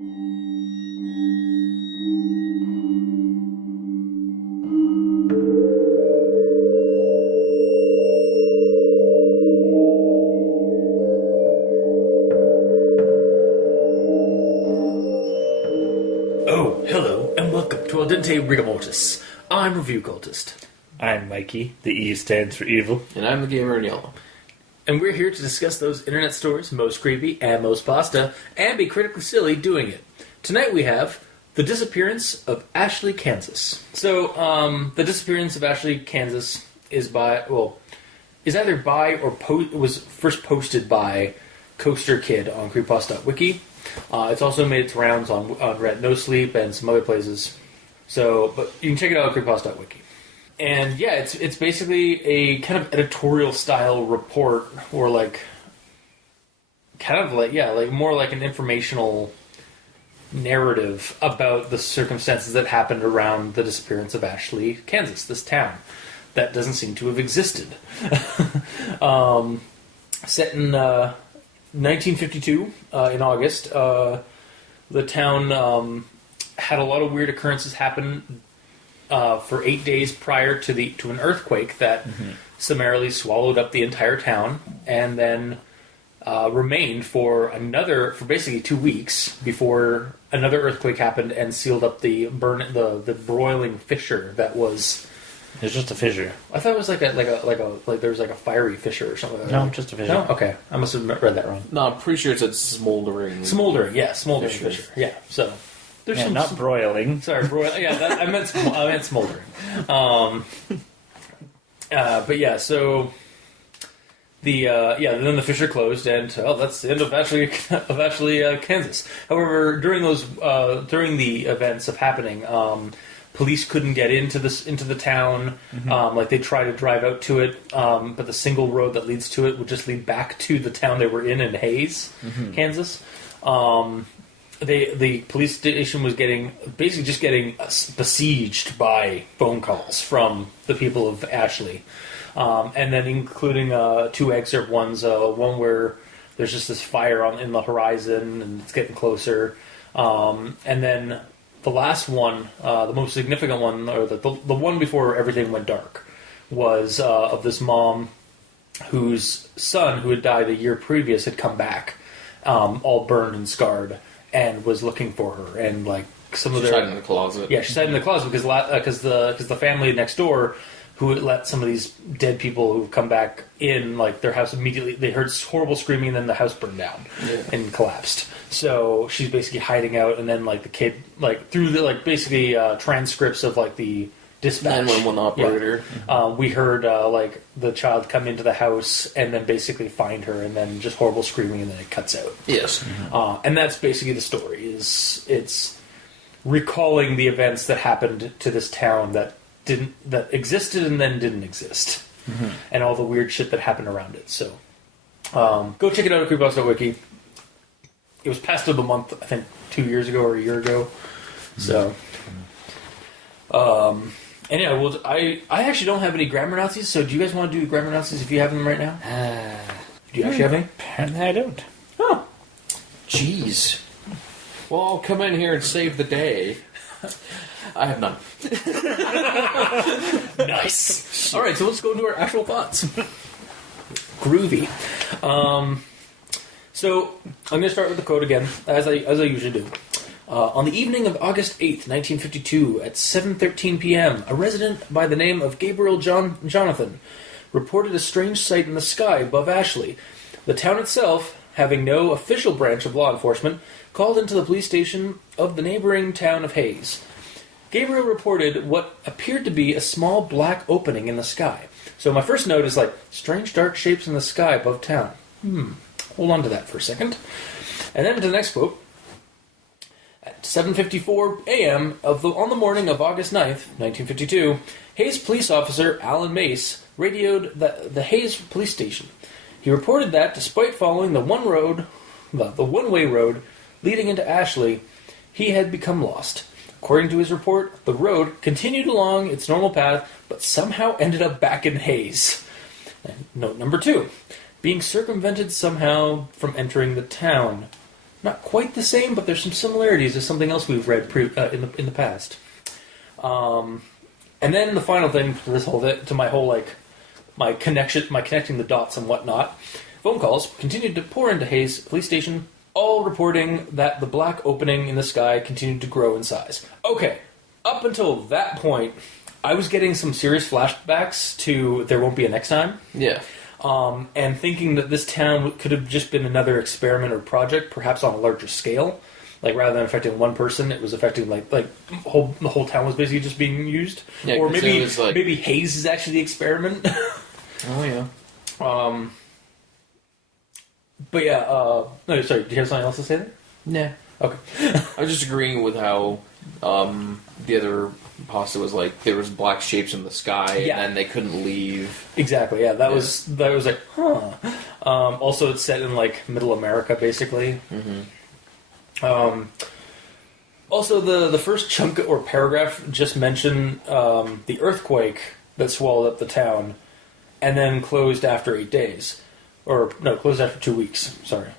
Oh, hello, and welcome to Dente, Rigamortis. I'm Review Cultist. I'm Mikey. The E stands for evil. And I'm the gamer in yellow. And we're here to discuss those internet stories, most creepy and most pasta, and be critically silly doing it. Tonight we have The Disappearance of Ashley, Kansas. So, The Disappearance of Ashley, Kansas is either by or was first posted by CoasterKid on Creepypasta.wikia. It's also made its rounds on Reddit No Sleep and some other places. So, but you can check it out at Creepypasta.wikia. And yeah, it's basically a kind of editorial style report, or more like an informational narrative about the circumstances that happened around the disappearance of Ashley, Kansas, this town that doesn't seem to have existed. Set in 1952, in August, the town had a lot of weird occurrences happen for 8 days prior to an earthquake that summarily swallowed up the entire town, and then remained for basically 2 weeks before another earthquake happened and sealed up the broiling fissure that was. It's just a fissure. I thought it was like there was like a fiery fissure or something like that. No, just a fissure. No? Okay. I must have read that wrong. No, I'm pretty sure it said smoldering. Smoldering fissure. Yeah, so there's some not broiling. Sorry, broiling. Yeah, I meant smoldering. But yeah, so then the fissure closed, and that's the end of Ashley, Kansas. However, during the events of happening, police couldn't get into the town. They tried to drive out to it, but the single road that leads to it would just lead back to the town they were in Hayes, Kansas. The police station was getting besieged by phone calls from the people of Ashley, and then including two excerpt ones. One where there's just this fire in the horizon and it's getting closer, and then the last one, the most significant one, or the one before everything went dark, was of this mom whose son, who had died a year previous, had come back, all burned and scarred, and was looking for her. And she's hiding in the closet. Yeah, she's hiding in the closet because the family next door, who had let some of these dead people who've come back in their house immediately, they heard horrible screaming, and then the house burned down and collapsed. So she's basically hiding out, and then the kid through the transcripts of the dispatch 911 operator. We heard the child come into the house and then basically find her, and then just horrible screaming, and then it cuts out. Yes, and that's basically the story. It's recalling the events that happened to this town that existed and then didn't exist, and all the weird shit that happened around it. So go check it out at Creepypasta.wiki. It was past of the month, I think, 2 years ago or a year ago. So, and yeah, I actually don't have any grammar Nazis. So, do you guys want to do grammar Nazis if you have them right now? Do you actually have any? I don't. Oh, jeez. Well, I'll come in here and save the day. I have none. Nice. All right, so let's go into our actual thoughts. Groovy. So I'm going to start with the quote again, as I usually do. On the evening of August 8th, 1952, at 7:13 p.m., a resident by the name of Gabriel Jonathan reported a strange sight in the sky above Ashley. The town itself, having no official branch of law enforcement, called into the police station of the neighboring town of Hayes. Gabriel reported what appeared to be a small black opening in the sky. So my first note is strange dark shapes in the sky above town. Hold on to that for a second. And then to the next quote. At 7:54 a.m. on the morning of August 9th, 1952, Hayes police officer Alan Mace radioed the Hayes police station. He reported that, despite following the one-way road leading into Ashley, he had become lost. According to his report, the road continued along its normal path, but somehow ended up back in Hayes. And note number 2, being circumvented somehow from entering the town. not quite the same, but there's some similarities to something else we've read in the past. And then the final thing to this whole to my whole my connecting the dots and whatnot. Phone calls continued to pour into Hayes police station, all reporting that the black opening in the sky continued to grow in size. Okay, up until that point, I was getting some serious flashbacks to There Won't Be a Next Time. Yeah. And thinking that this town could have just been another experiment or project, perhaps on a larger scale. Like, rather than affecting one person, it was affecting, the whole town was basically just being used. Yeah, or maybe it was like... maybe Hayes is actually the experiment. Oh, yeah. But yeah, no, sorry, do you have something else to say there? Nah. Okay. I was just agreeing with how the other pasta was like, there was black shapes in the sky, Yeah. and then they couldn't leave. Exactly, yeah, that was like, huh. Also, it's set in, Middle America, basically. Mm-hmm. Also, the first chunk or paragraph just mentioned the earthquake that swallowed up the town, and then closed after 8 days. Or, no, closed after 2 weeks, sorry.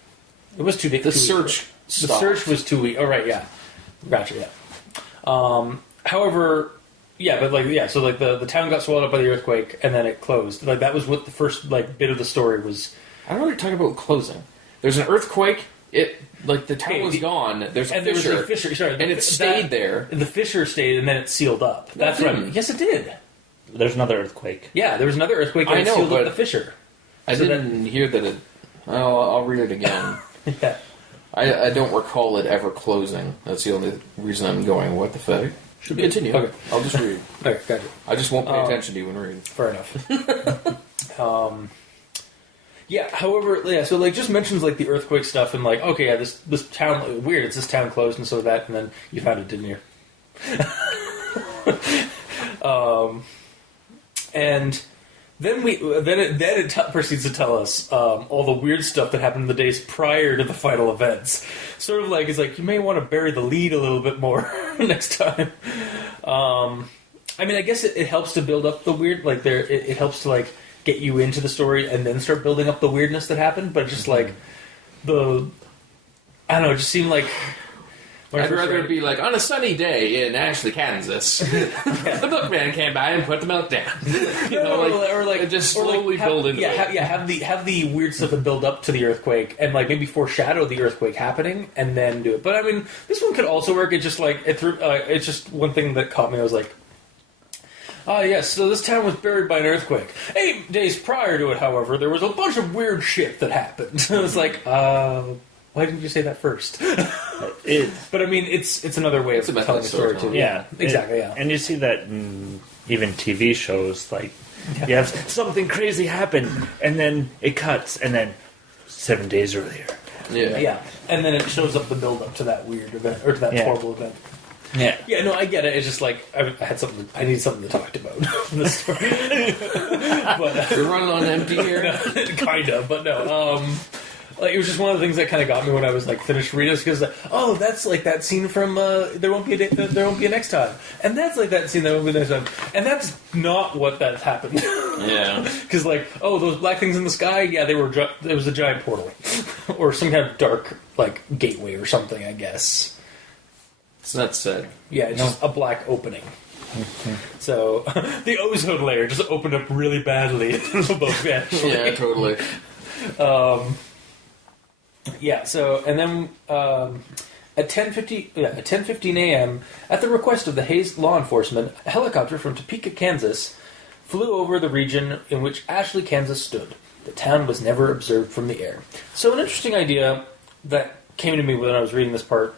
It was 2 days. The search stopped. The search was 2 weeks. Oh, right, yeah. Gotcha, yeah. However, yeah, but, so, the town got swallowed up by the earthquake, and then it closed. That was what the first, bit of the story was. I don't know what you're talking about closing. There's an earthquake, the town was gone, there's a fissure. There was a fissure, sorry. And it stayed there. The fissure stayed, and then it sealed up. No, That's it right. didn't. Yes, it did. There's another earthquake. Yeah, there was another earthquake, and I it know, sealed up but the fissure. I didn't hear that it... Oh, I'll read it again. Yeah. I don't recall it ever closing. That's the only reason I'm going, what the fuck? Should continue. Okay. I'll just read. Okay, gotcha. I just won't pay attention to you when reading. Fair enough. Yeah, however, yeah, so, just mentions, the earthquake stuff, and, okay, yeah, this town, weird, it's this town closed, and so that, and then you found it, didn't you? And then it proceeds to tell us all the weird stuff that happened in the days prior to the final events. Sort of it's you may want to bury the lead a little bit more next time. I mean, I guess it helps to build up the weird, it helps to, get you into the story and then start building up the weirdness that happened, but just, I don't know, it just seemed like... I'd rather it be on a sunny day in Ashley, Kansas. The milkman came by and put the milk down. Just slowly build into it. Have the weird stuff that build up to the earthquake and maybe foreshadow the earthquake happening and then do it. But I mean, this one could also work. It just it's just one thing that caught me. I was like, yes, so this town was buried by an earthquake. 8 days prior to it, however, there was a bunch of weird shit that happened. I was like, why didn't you say that first? But I mean, it's another way of telling a story too. Yeah, exactly. Yeah, and you see that in even TV shows. You have something crazy happen, and then it cuts, and then 7 days earlier. Yeah, and then it shows up the build up to that weird event or to that horrible event. Yeah. Yeah, no, I get it. It's just I had something. I need something to talk about in the story. But you're running on empty here. Kind of, but no. It was just one of the things that kind of got me when I was finished reading this because that's that scene from There Won't Be a Next Time, and that's that scene There Won't Be a Next Time, and that's not what that happened. Yeah, because those black things in the sky, yeah, they were it was a giant portal or some kind of dark gateway or something, I guess. It's not said. Yeah, it's just a black opening. So the ozone layer just opened up really badly above actually. Yeah, totally. Yeah, so, and then at 10:15 a.m., at the request of the Hayes law enforcement, a helicopter from Topeka, Kansas, flew over the region in which Ashley, Kansas stood. The town was never observed from the air. So an interesting idea that came to me when I was reading this part,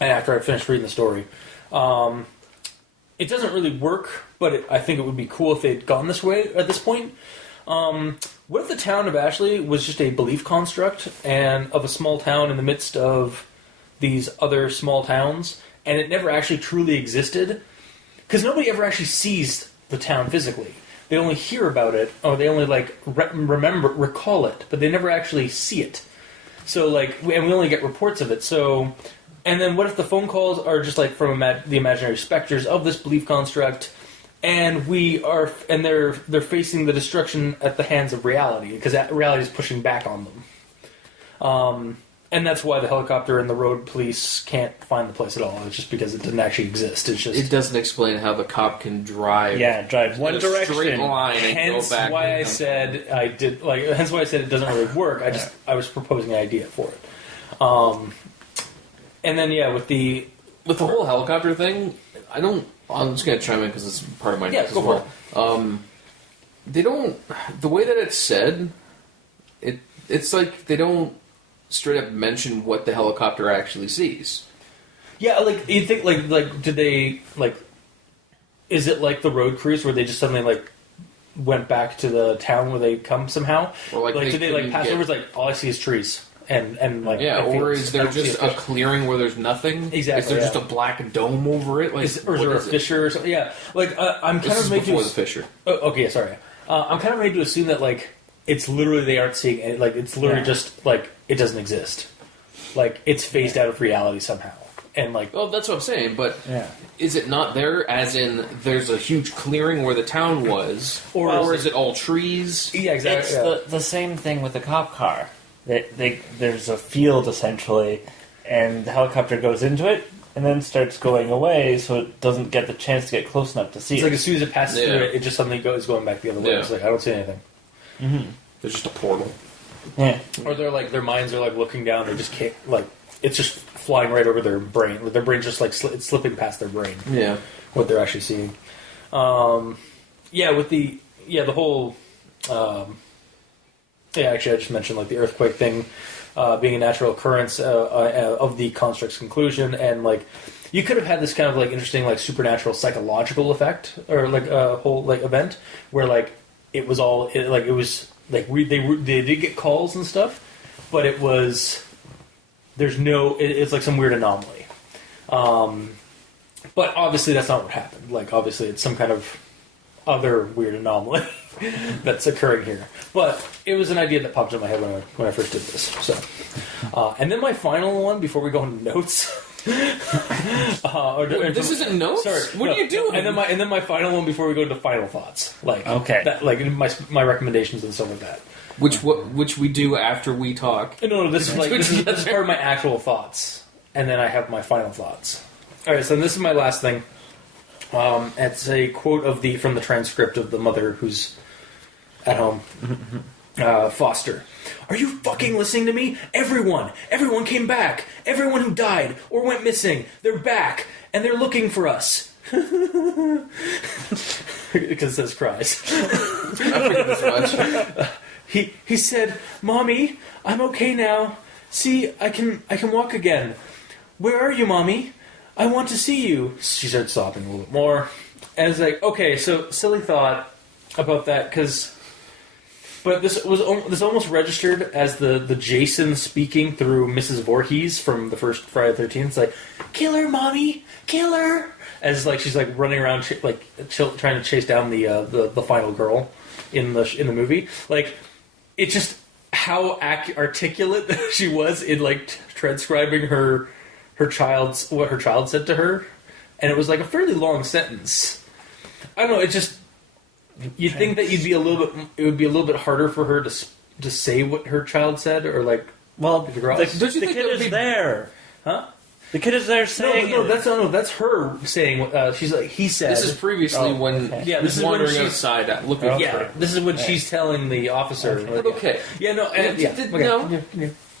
and after I finished reading the story. It doesn't really work, but I think it would be cool if they'd gone this way at this point. What if the town of Ashley was just a belief construct and of a small town in the midst of these other small towns, and it never actually truly existed? Because nobody ever actually sees the town physically. They only hear about it, or they only recall it, but they never actually see it. So and we only get reports of it. So, and then what if the phone calls are just from the imaginary specters of this belief construct? And they're facing the destruction at the hands of reality because reality is pushing back on them. And that's why the helicopter and the road police can't find the place at all. It's just because it doesn't actually exist. It's just... It doesn't explain how the cop can drive. Yeah, drive one direction. Straight line and hence go back. Why I said I did hence why I said it doesn't really work. I was proposing an idea for it. And then with the whole helicopter thing, I'm just gonna chime in because it's part of my notes as well. They don't. The way that it's said, it's like they don't straight up mention what the helicopter actually sees. Yeah, like you think did they is it like the road cruise where they just suddenly went back to the town where they come somehow? Or did they pass over? It's like all I see is trees and or is there just a clearing where there's nothing? Exactly. Is there just a black dome over it? Or is there a fissure or something? Yeah, I'm kind of made before the fissure. Oh, okay, sorry. I'm kind of made to assume that it's literally they aren't seeing it. It's literally just it doesn't exist. It's phased out of reality somehow. And well, that's what I'm saying. But is it not there? As in, there's a huge clearing where the town was, or is it all trees? Yeah, exactly. It's the same thing with the cop car. There's a field essentially, and the helicopter goes into it, and then starts going away, so it doesn't get the chance to get close enough to see it. It's as soon as it passes through it, it just suddenly goes going back the other way. It's I don't see anything. Mm-hmm. There's just a portal. Yeah. Or they're their minds are looking down. They just can't it's just flying right over their brain. Their brain's just it's slipping past their brain. Yeah. What they're actually seeing. With the whole. Actually, I just mentioned the earthquake thing being a natural occurrence of the construct's conclusion, and you could have had this kind of interesting supernatural psychological effect or a whole event where it was all it was they did get calls and stuff, but it was it's some weird anomaly. But obviously that's not what happened. Obviously it's some kind of other weird anomaly that's occurring here. But it was an idea that popped in my head when I first did this. So, and then my final one before we go into notes. This isn't notes. Sorry, what are you doing? And then my final one before we go into final thoughts. My recommendations and stuff like that. Which we do after we talk. No, this is part of my actual thoughts, and then I have my final thoughts. All right, so this is my last thing. It's a quote from the transcript of the mother who's at home. Foster. Are you fucking listening to me? Everyone came back. Everyone who died or went missing, they're back, and they're looking for us. Because it says cries. I forget this much. He said, "Mommy, I'm okay now. See, I can walk again. Where are you, Mommy? I want to see you." She started sobbing a little bit more. And it's okay, so silly thought about that, but this almost registered as the Jason speaking through Mrs. Voorhees from the first Friday the 13th. It's kill her, Mommy, kill her. As she's running around trying to chase down the final girl in the movie. It's just how articulate she was in transcribing what her child said to her, and it was a fairly long sentence. I don't know. It just you'd think that it would be a little bit harder for her to say what her child said, or don't you think kid is there, huh? The kid is there saying that's her saying. She's he said. This is previously when this is wandering outside looking for her. This is when she's telling the officer. Okay.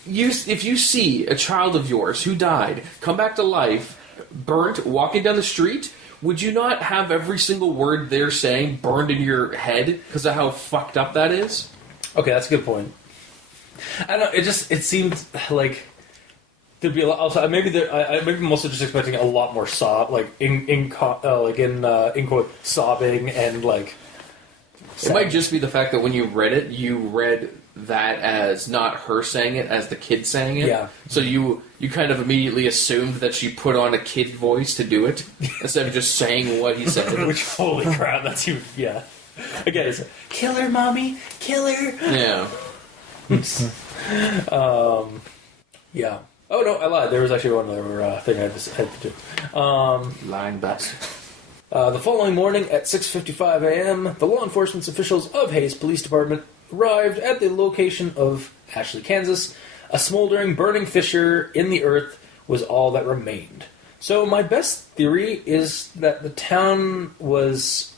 If you see a child of yours who died come back to life, burnt, walking down the street, would you not have every single word they're saying burned in your head because of how fucked up that is? Okay, that's a good point. I don't know. It seemed there'd be a lot. Also, maybe I'm also just expecting a lot more in quote sobbing and It might just be the fact that when you read that as not her saying it, as the kid saying it. Yeah. So you kind of immediately assumed that she put on a kid voice to do it instead of just saying what he said. Which, holy crap, that's you. Yeah. Again, it's kill her, Mommy, kill her. Yeah. Yeah. Oh no, I lied. There was actually one other thing I had to do. Lying bastard. The following morning at 6:55 a.m., the law enforcement officials of Hayes Police Department arrived at the location of Ashley, Kansas, A smoldering, burning fissure in the earth was all that remained. So my best theory is that the town was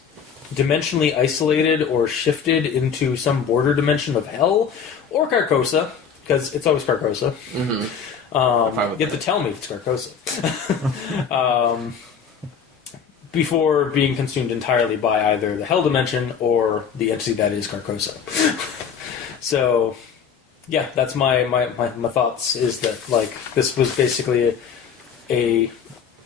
dimensionally isolated or shifted into some border dimension of hell or Carcosa, because it's always Carcosa. Mm-hmm. You have to tell me if it's Carcosa. Before being consumed entirely by either the hell dimension or the entity that is Carcosa. So, yeah, that's my thoughts, is that, like, this was basically a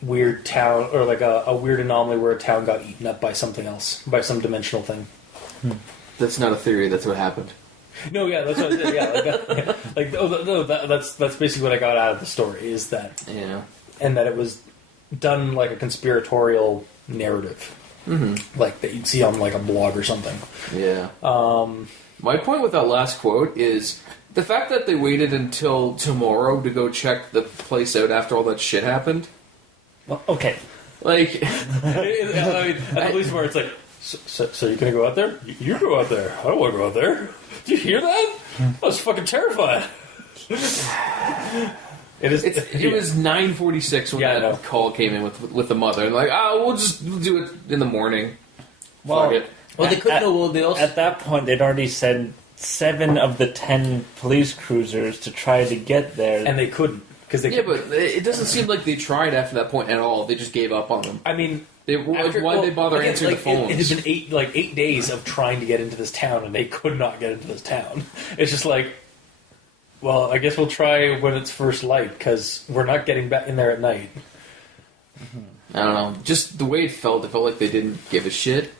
weird town, or like a weird anomaly where a town got eaten up by something else, by some dimensional thing. That's not a theory. That's what happened. No, yeah, that's what I did. Yeah, that's basically what I got out of the story, is that, and that it was done like a conspiratorial narrative, like that you'd see on like a blog or something. Yeah. My point with that last quote is the fact that they waited until tomorrow to go check the place out after all that shit happened. Well, okay. Like, I mean, at the police where it's like, so you're gonna go out there? You go out there. I don't want to go out there. Did you hear that? I was fucking terrified. It was 9:46 when that call came in with the mother, and like, we'll do it in the morning. Fuck it. Well, they couldn't. At that point, they'd already sent 7 of the 10 police cruisers to try to get there, and they couldn't. But it doesn't seem like they tried after that point at all. They just gave up on them. I mean, why'd they bother answering the phones? It had been 8 days of trying to get into this town, and they could not get into this town. It's just like, well, I guess we'll try when it's first light, because we're not getting back in there at night. I don't know. Just the way it felt like they didn't give a shit.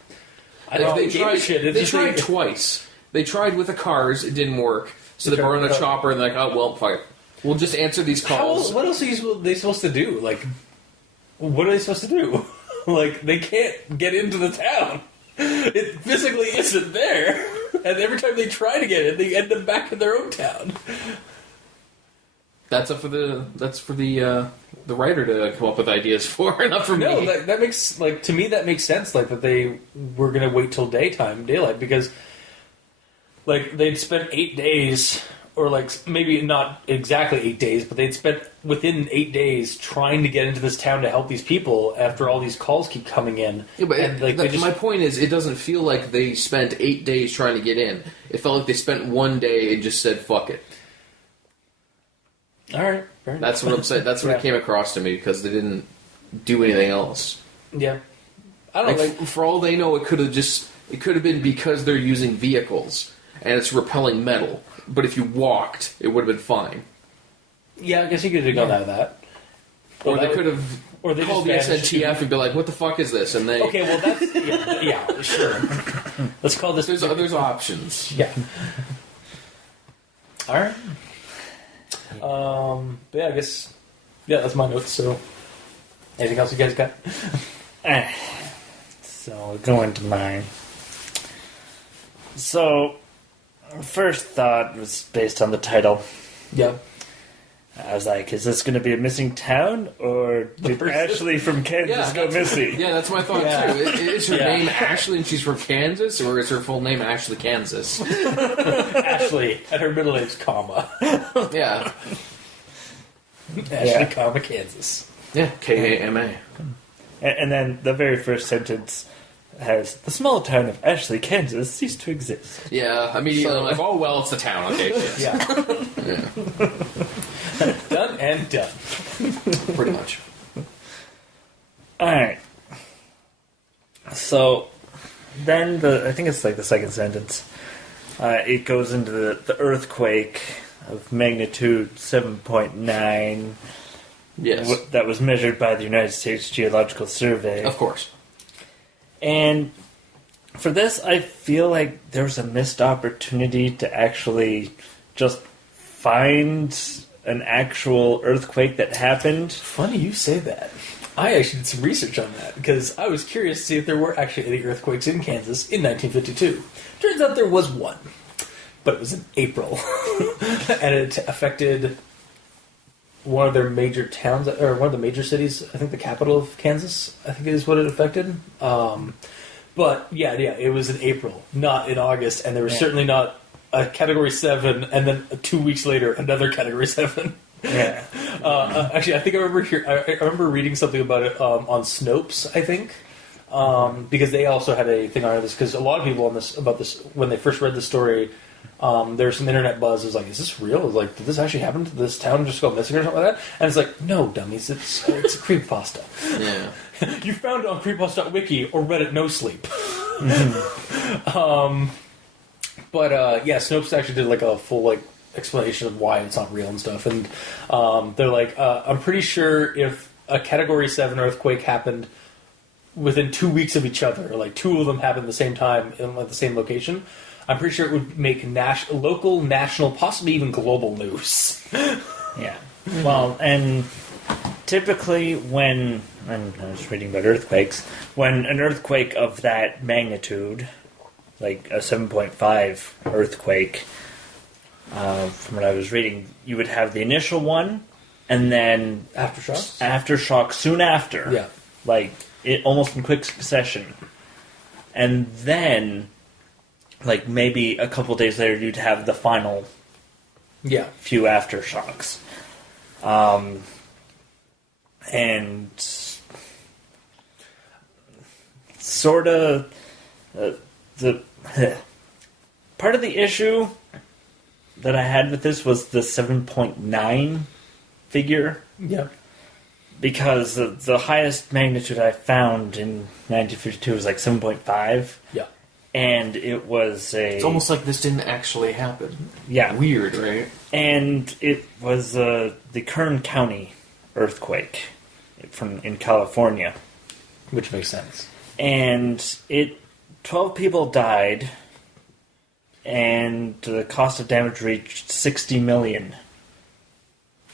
They tried twice. They tried with the cars, it didn't work. So they brought in a chopper, and they're like, oh, well, fuck it. We'll just answer these calls. What else are they supposed to do? Like, what are they supposed to do? Like, they can't get into the town. It physically isn't there. And every time they try to get in, they end up back in their own town. That's for the writer to come up with ideas for, not for me. No, that makes, like, to me that makes sense. Like, that they were going to wait till daylight, because, like, they'd spent 8 days. Or, like, maybe not exactly 8 days, but they'd spent within 8 days trying to get into this town to help these people after all these calls keep coming in. Yeah, but my point is, it doesn't feel like they spent 8 days trying to get in. It felt like they spent 1 day and just said, fuck it. All right. Fair enough. That's what I'm saying. That's what it came across to me, because they didn't do anything else. Yeah. I don't know. For all they know, it could have been because they're using vehicles, and it's repelling metal. But if you walked, it would have been fine. Yeah, I guess you could have gone out of that. Or they could have called the SNTF and be like, what the fuck is this? And they... Okay, well, that's... yeah, sure. Let's call this... There's options. Yeah. All right. But yeah, I guess... Yeah, that's my notes, so... Anything else you guys got? So, going to mine. So... First thought was based on the title. Yeah. I was like, is this going to be a missing town, or did Ashley from Kansas go missing? Yeah, that's my thought too. Is her name Ashley and she's from Kansas, or is her full name Ashley Kansas? Ashley, and her middle name's comma. Yeah. Ashley, comma, Kansas. Yeah, Kama. And then the very first sentence has, the small town of Ashley, Kansas ceased to exist. Yeah, immediately I'm like, oh, well, it's the town. Okay, yeah. Done and done. Pretty much. Alright. So, then I think it's like the second sentence. It goes into the earthquake of magnitude 7.9. Yes. That was measured by the United States Geological Survey. Of course. And for this, I feel like there was a missed opportunity to actually just find an actual earthquake that happened. Funny you say that. I actually did some research on that, because I was curious to see if there were actually any earthquakes in Kansas in 1952. Turns out there was one, but it was in April. And it affected one of their major towns, or one of the major cities, I think the capital of Kansas, I think is what it affected. But, yeah, it was in April, not in August, and there was certainly not a Category 7, and then 2 weeks later, another Category 7. Yeah. Actually, I think I remember reading something about it on Snopes, I think. Because they also had a thing on this, because a lot of people about this, when they first read the story, there's some internet buzz. It was like, is this real? It was like, did this actually happen? Did this town just go missing or something like that? And it's like, no, dummies, it's a creepypasta. Yeah. You found it on Creepypasta.wiki or Reddit No Sleep. But Snopes actually did like a full explanation of why it's not real and stuff. And they're like, I'm pretty sure if a Category 7 earthquake happened within 2 weeks of each other, like two of them happened at the same time at the same location, I'm pretty sure it would make local, national, possibly even global news. Yeah. Well, and typically when I was reading about earthquakes, when an earthquake of that magnitude, like a 7.5 earthquake, from what I was reading, you would have the initial one, and then aftershock soon after. Yeah. Like, it almost in quick succession. And then, like, maybe a couple days later, you'd have the final few aftershocks. And sort of the part of the issue that I had with this was the 7.9 figure. Yeah. Because the highest magnitude I found in 1952 was like 7.5. Yeah. And it was It's almost like this didn't actually happen. Yeah. Weird, right? And it was the Kern County earthquake in California. Which makes sense. And 12 people died, and the cost of damage reached $60 million.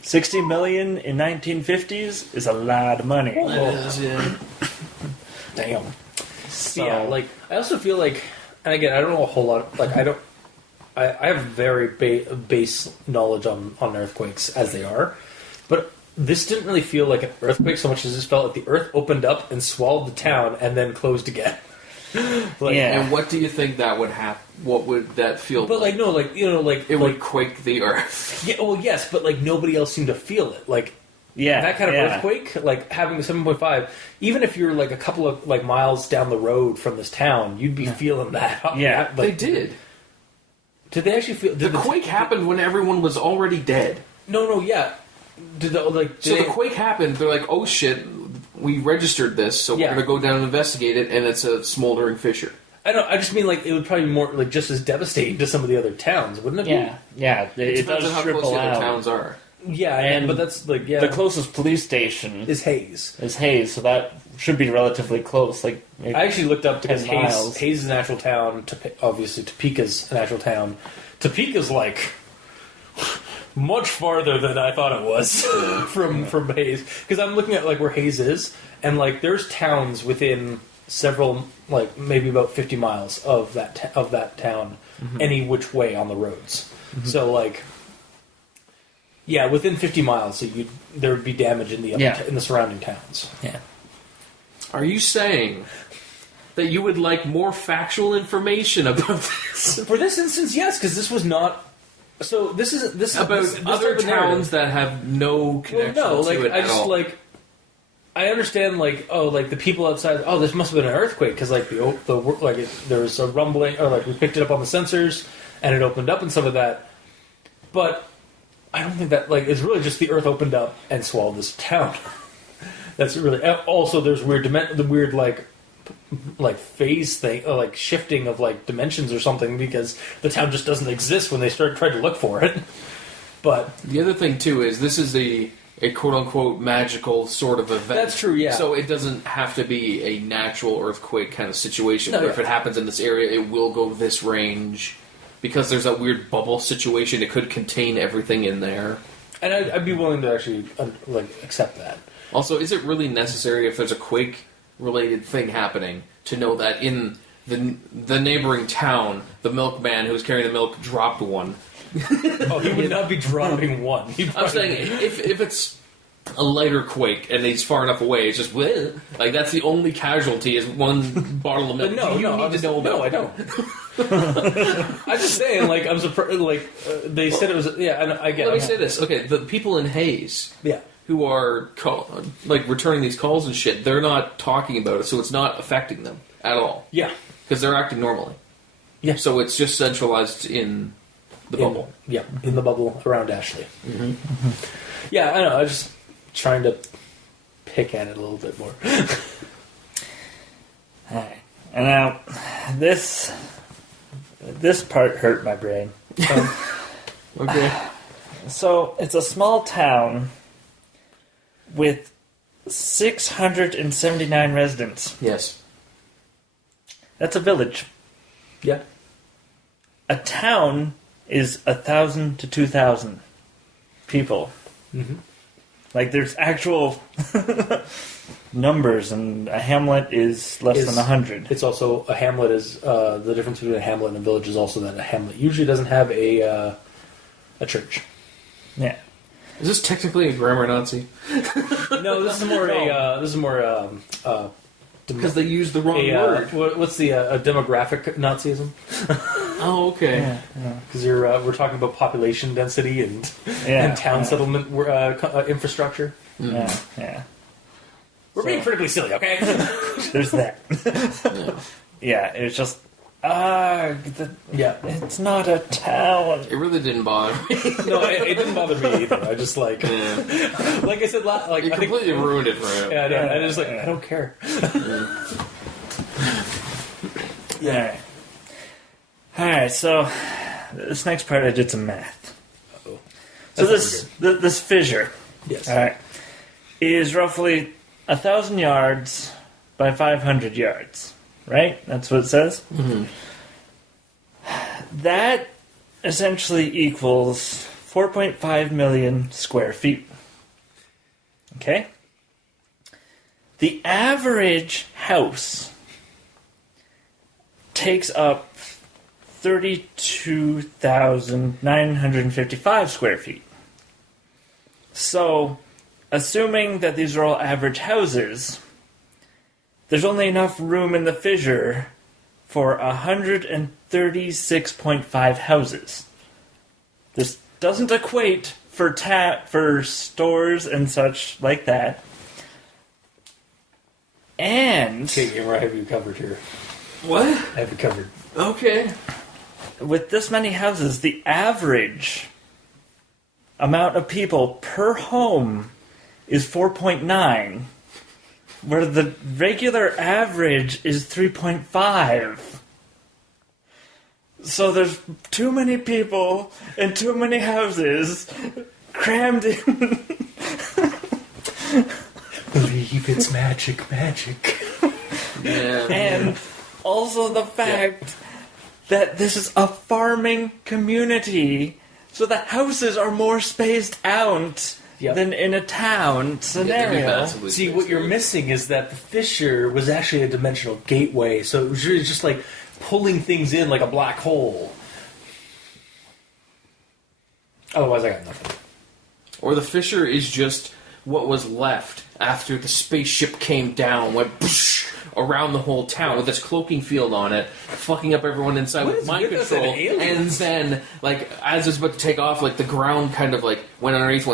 $60 million in 1950s is a lot of money. Yeah. Damn. So, Yeah, I also feel like, and again, I don't know a whole lot. I have very base knowledge on earthquakes as they are, but this didn't really feel like an earthquake so much as this felt like the earth opened up and swallowed the town and then closed again. And what do you think that would happen? What would that feel? But like? It would quake the earth. Yeah, well, yes, but nobody else seemed to feel it. That kind of earthquake, having the 7.5, even if you're a couple of miles down the road from this town, you'd be feeling that. Yeah, they did. Did they actually feel the quake happened when everyone was already dead? No, yeah. The quake happened. They're like, oh shit, we registered this, so we're gonna go down and investigate it, and it's a smoldering fissure. I know. I just mean it would probably be more just as devastating to some of the other towns, wouldn't it? Yeah, yeah. It depends does on how close triple the other out. towns are. Yeah, but that's the closest police station is Hayes. So that should be relatively close. I actually looked up because 10 miles. Hayes is a natural town. Obviously, Topeka's a natural town. Topeka's much farther than I thought it was from Hayes. Because I'm looking at where Hayes is, and there's towns within several, maybe about 50 miles of that town, any which way on the roads. So within 50 miles, so there would be damage in the surrounding towns. Yeah. Are you saying that you would like more factual information about this? For this instance, yes, because this was not. So this is about this other type of towns narrative that have no connection to it I at just all. I understand the people outside. Oh, this must have been an earthquake because there was a rumbling, or we picked it up on the sensors and it opened up and some of that. But I don't think that it's really just the earth opened up and swallowed this town. That's really also there's the weird phase thing, or shifting of dimensions or something, because the town just doesn't exist when they tried to look for it. But the other thing too is this is a quote unquote magical sort of event. That's true, yeah. So it doesn't have to be a natural earthquake kind of situation No, where yeah. if it happens in this area, it will go this range. Because there's that weird bubble situation, it could contain everything in there. And I'd be willing to actually accept that. Also, is it really necessary if there's a quake-related thing happening to know that in the neighboring town, the milkman who was carrying the milk dropped one? Oh, he would not be dropping one. I'm saying if it's a lighter quake and he's far enough away, it's just bleh. Like that's the only casualty is one bottle of milk. But no, I don't. I'm just saying, like, I'm surprised. Like, they said it was. Yeah, I get. Let me say this. Okay, the people in Hayes, who are returning these calls and shit, they're not talking about it, so it's not affecting them at all. Yeah, because they're acting normally. Yeah, so it's just centralized in the bubble. In the bubble around Ashley. Mm-hmm. Mm-hmm. Yeah, I know. I was just trying to pick at it a little bit more. Alright. And now, this part hurt my brain. Okay. So, it's a small town with 679 residents. Yes. That's a village. Yeah. A town is 1,000 to 2,000 people. Mm-hmm. Like, there's actual numbers, and a hamlet is less than 100. It's also, a hamlet is, the difference between a hamlet and a village is also that a hamlet usually doesn't have a church. Yeah. Is this technically a grammar Nazi? No, this is more, because they used the wrong word. What's the demographic Nazism? Oh, okay. Because we're talking about population density and town settlement infrastructure. Yeah. We're being critically silly, okay? There's that. Yeah, it was just it's not a town. It really didn't bother me. No, it didn't bother me either. I just like I said, like you completely ruined it for him. Yeah, I just I don't care. Yeah. All right, so this next part I did some math. Uh-oh. So this fissure, yes, all right, is roughly 1,000 yards by 500 yards. Right? That's what it says? Mm-hmm. That essentially equals 4.5 million square feet. Okay? The average house takes up 32,955 square feet. So, assuming that these are all average houses, there's only enough room in the fissure for 136.5 houses. This doesn't equate for stores and such like that. And okay, I have you covered here. What? I have you covered. Okay. With this many houses, the average amount of people per home is 4.9. where the regular average is 3.5. So there's too many people and too many houses crammed in. Believe it's magic. Yeah. And also the fact that this is a farming community, so the houses are more spaced out than in a town scenario. See, what you're missing is that the fissure was actually a dimensional gateway, so it was really just like pulling things in like a black hole. Otherwise, I got nothing. Or the fissure is just what was left after the spaceship came down, went around the whole town with this cloaking field on it, fucking up everyone inside with mind control. And then, like, as it's about to take off, like, the ground kind of, like, went underneath,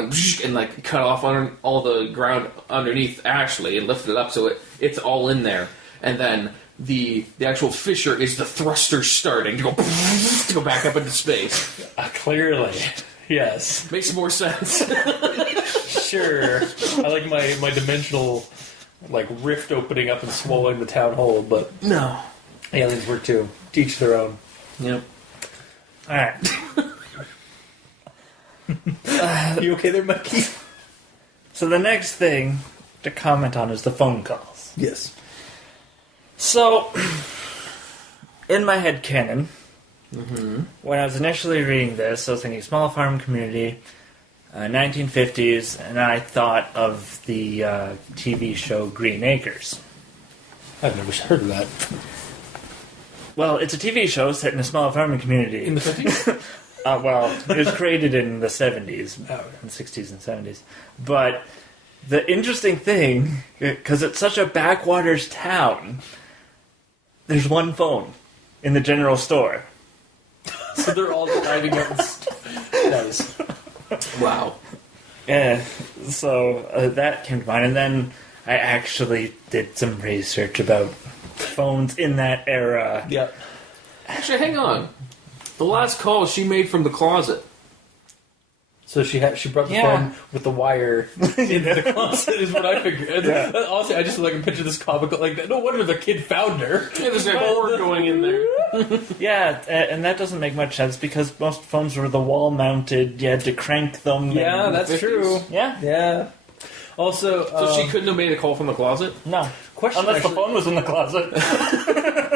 and, like, cut off on all the ground underneath Ashley and lifted it up so it's all in there. And then the actual fissure is the thruster starting to go back up into space. Clearly. Yes. Makes more sense. Sure. I like my dimensional, like, rift opening up and swallowing the town whole, but no. Aliens work too. Teach their own. Yep. Alright. You okay there, Mikey? So the next thing to comment on is the phone calls. Yes. So, in my head canon, when I was initially reading this, I was thinking small farm community, 1950s, and I thought of the TV show Green Acres. I've never heard of that. Well, it's a TV show set in a small farming community. In the 50s? Well, it was created in the 70s, in the 60s and 70s. But the interesting thing, because it's such a backwaters town, there's one phone in the general store. So they're all driving up. Nice. Wow. Yeah, so that came to mind. And then I actually did some research about phones in that era. Yep. Actually, hang on. The last call she made from the closet. So she brought the phone with the wire into the closet is what I figured. Yeah. Honestly, I just like picture this comical like no wonder the kid found her. Yeah, there's a cord going in there. Yeah, and that doesn't make much sense because most phones were the wall mounted. You had to crank them. Yeah, and- that's 50s. true. Yeah. Yeah. Also, So she couldn't have made a call from the closet? No. Question Unless actually- the phone was in the closet.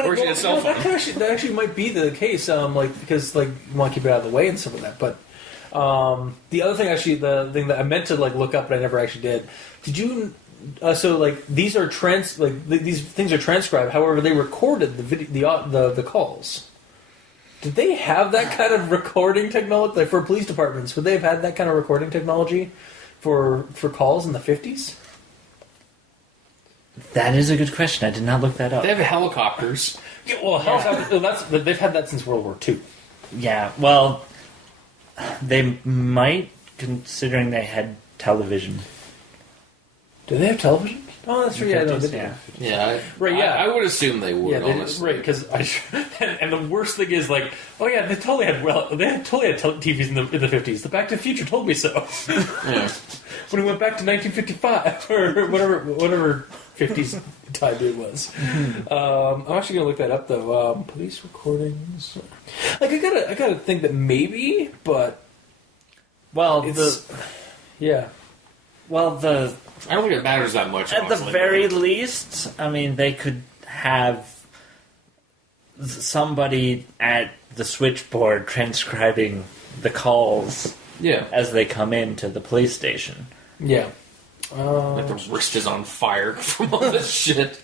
Or she had a cell phone? That actually might be the case. Because you want to keep it out of the way and stuff like that. But the other thing, actually, the thing that I meant to look up, but I never actually did. Did you? These are these things are transcribed. However, they recorded the calls. Did they have that kind of recording technology for police departments? Would they have had that kind of recording technology for calls in the 50s? That is a good question. I did not look that up. They have helicopters. Yeah, well, they've had that since World War II. Yeah, well, they might, considering they had television. Do they have television? Oh, that's true. Yeah, no, they do. Yeah. Yeah. Right, yeah. I would assume they would, Yeah, honestly. right. Because and the worst thing is oh yeah, they totally had TVs in the 50s. The Back to the Future told me so. Yeah. When we went back to 1955 or whatever 50s time it was. I'm actually gonna look that up though. Police recordings. I gotta think that maybe, but Well, yeah. I don't think it matters that much, At the honestly. very least, I mean, they could have somebody at the switchboard transcribing the calls Yeah. as they come into the police station. Yeah. Like the wrist is on fire from all this shit.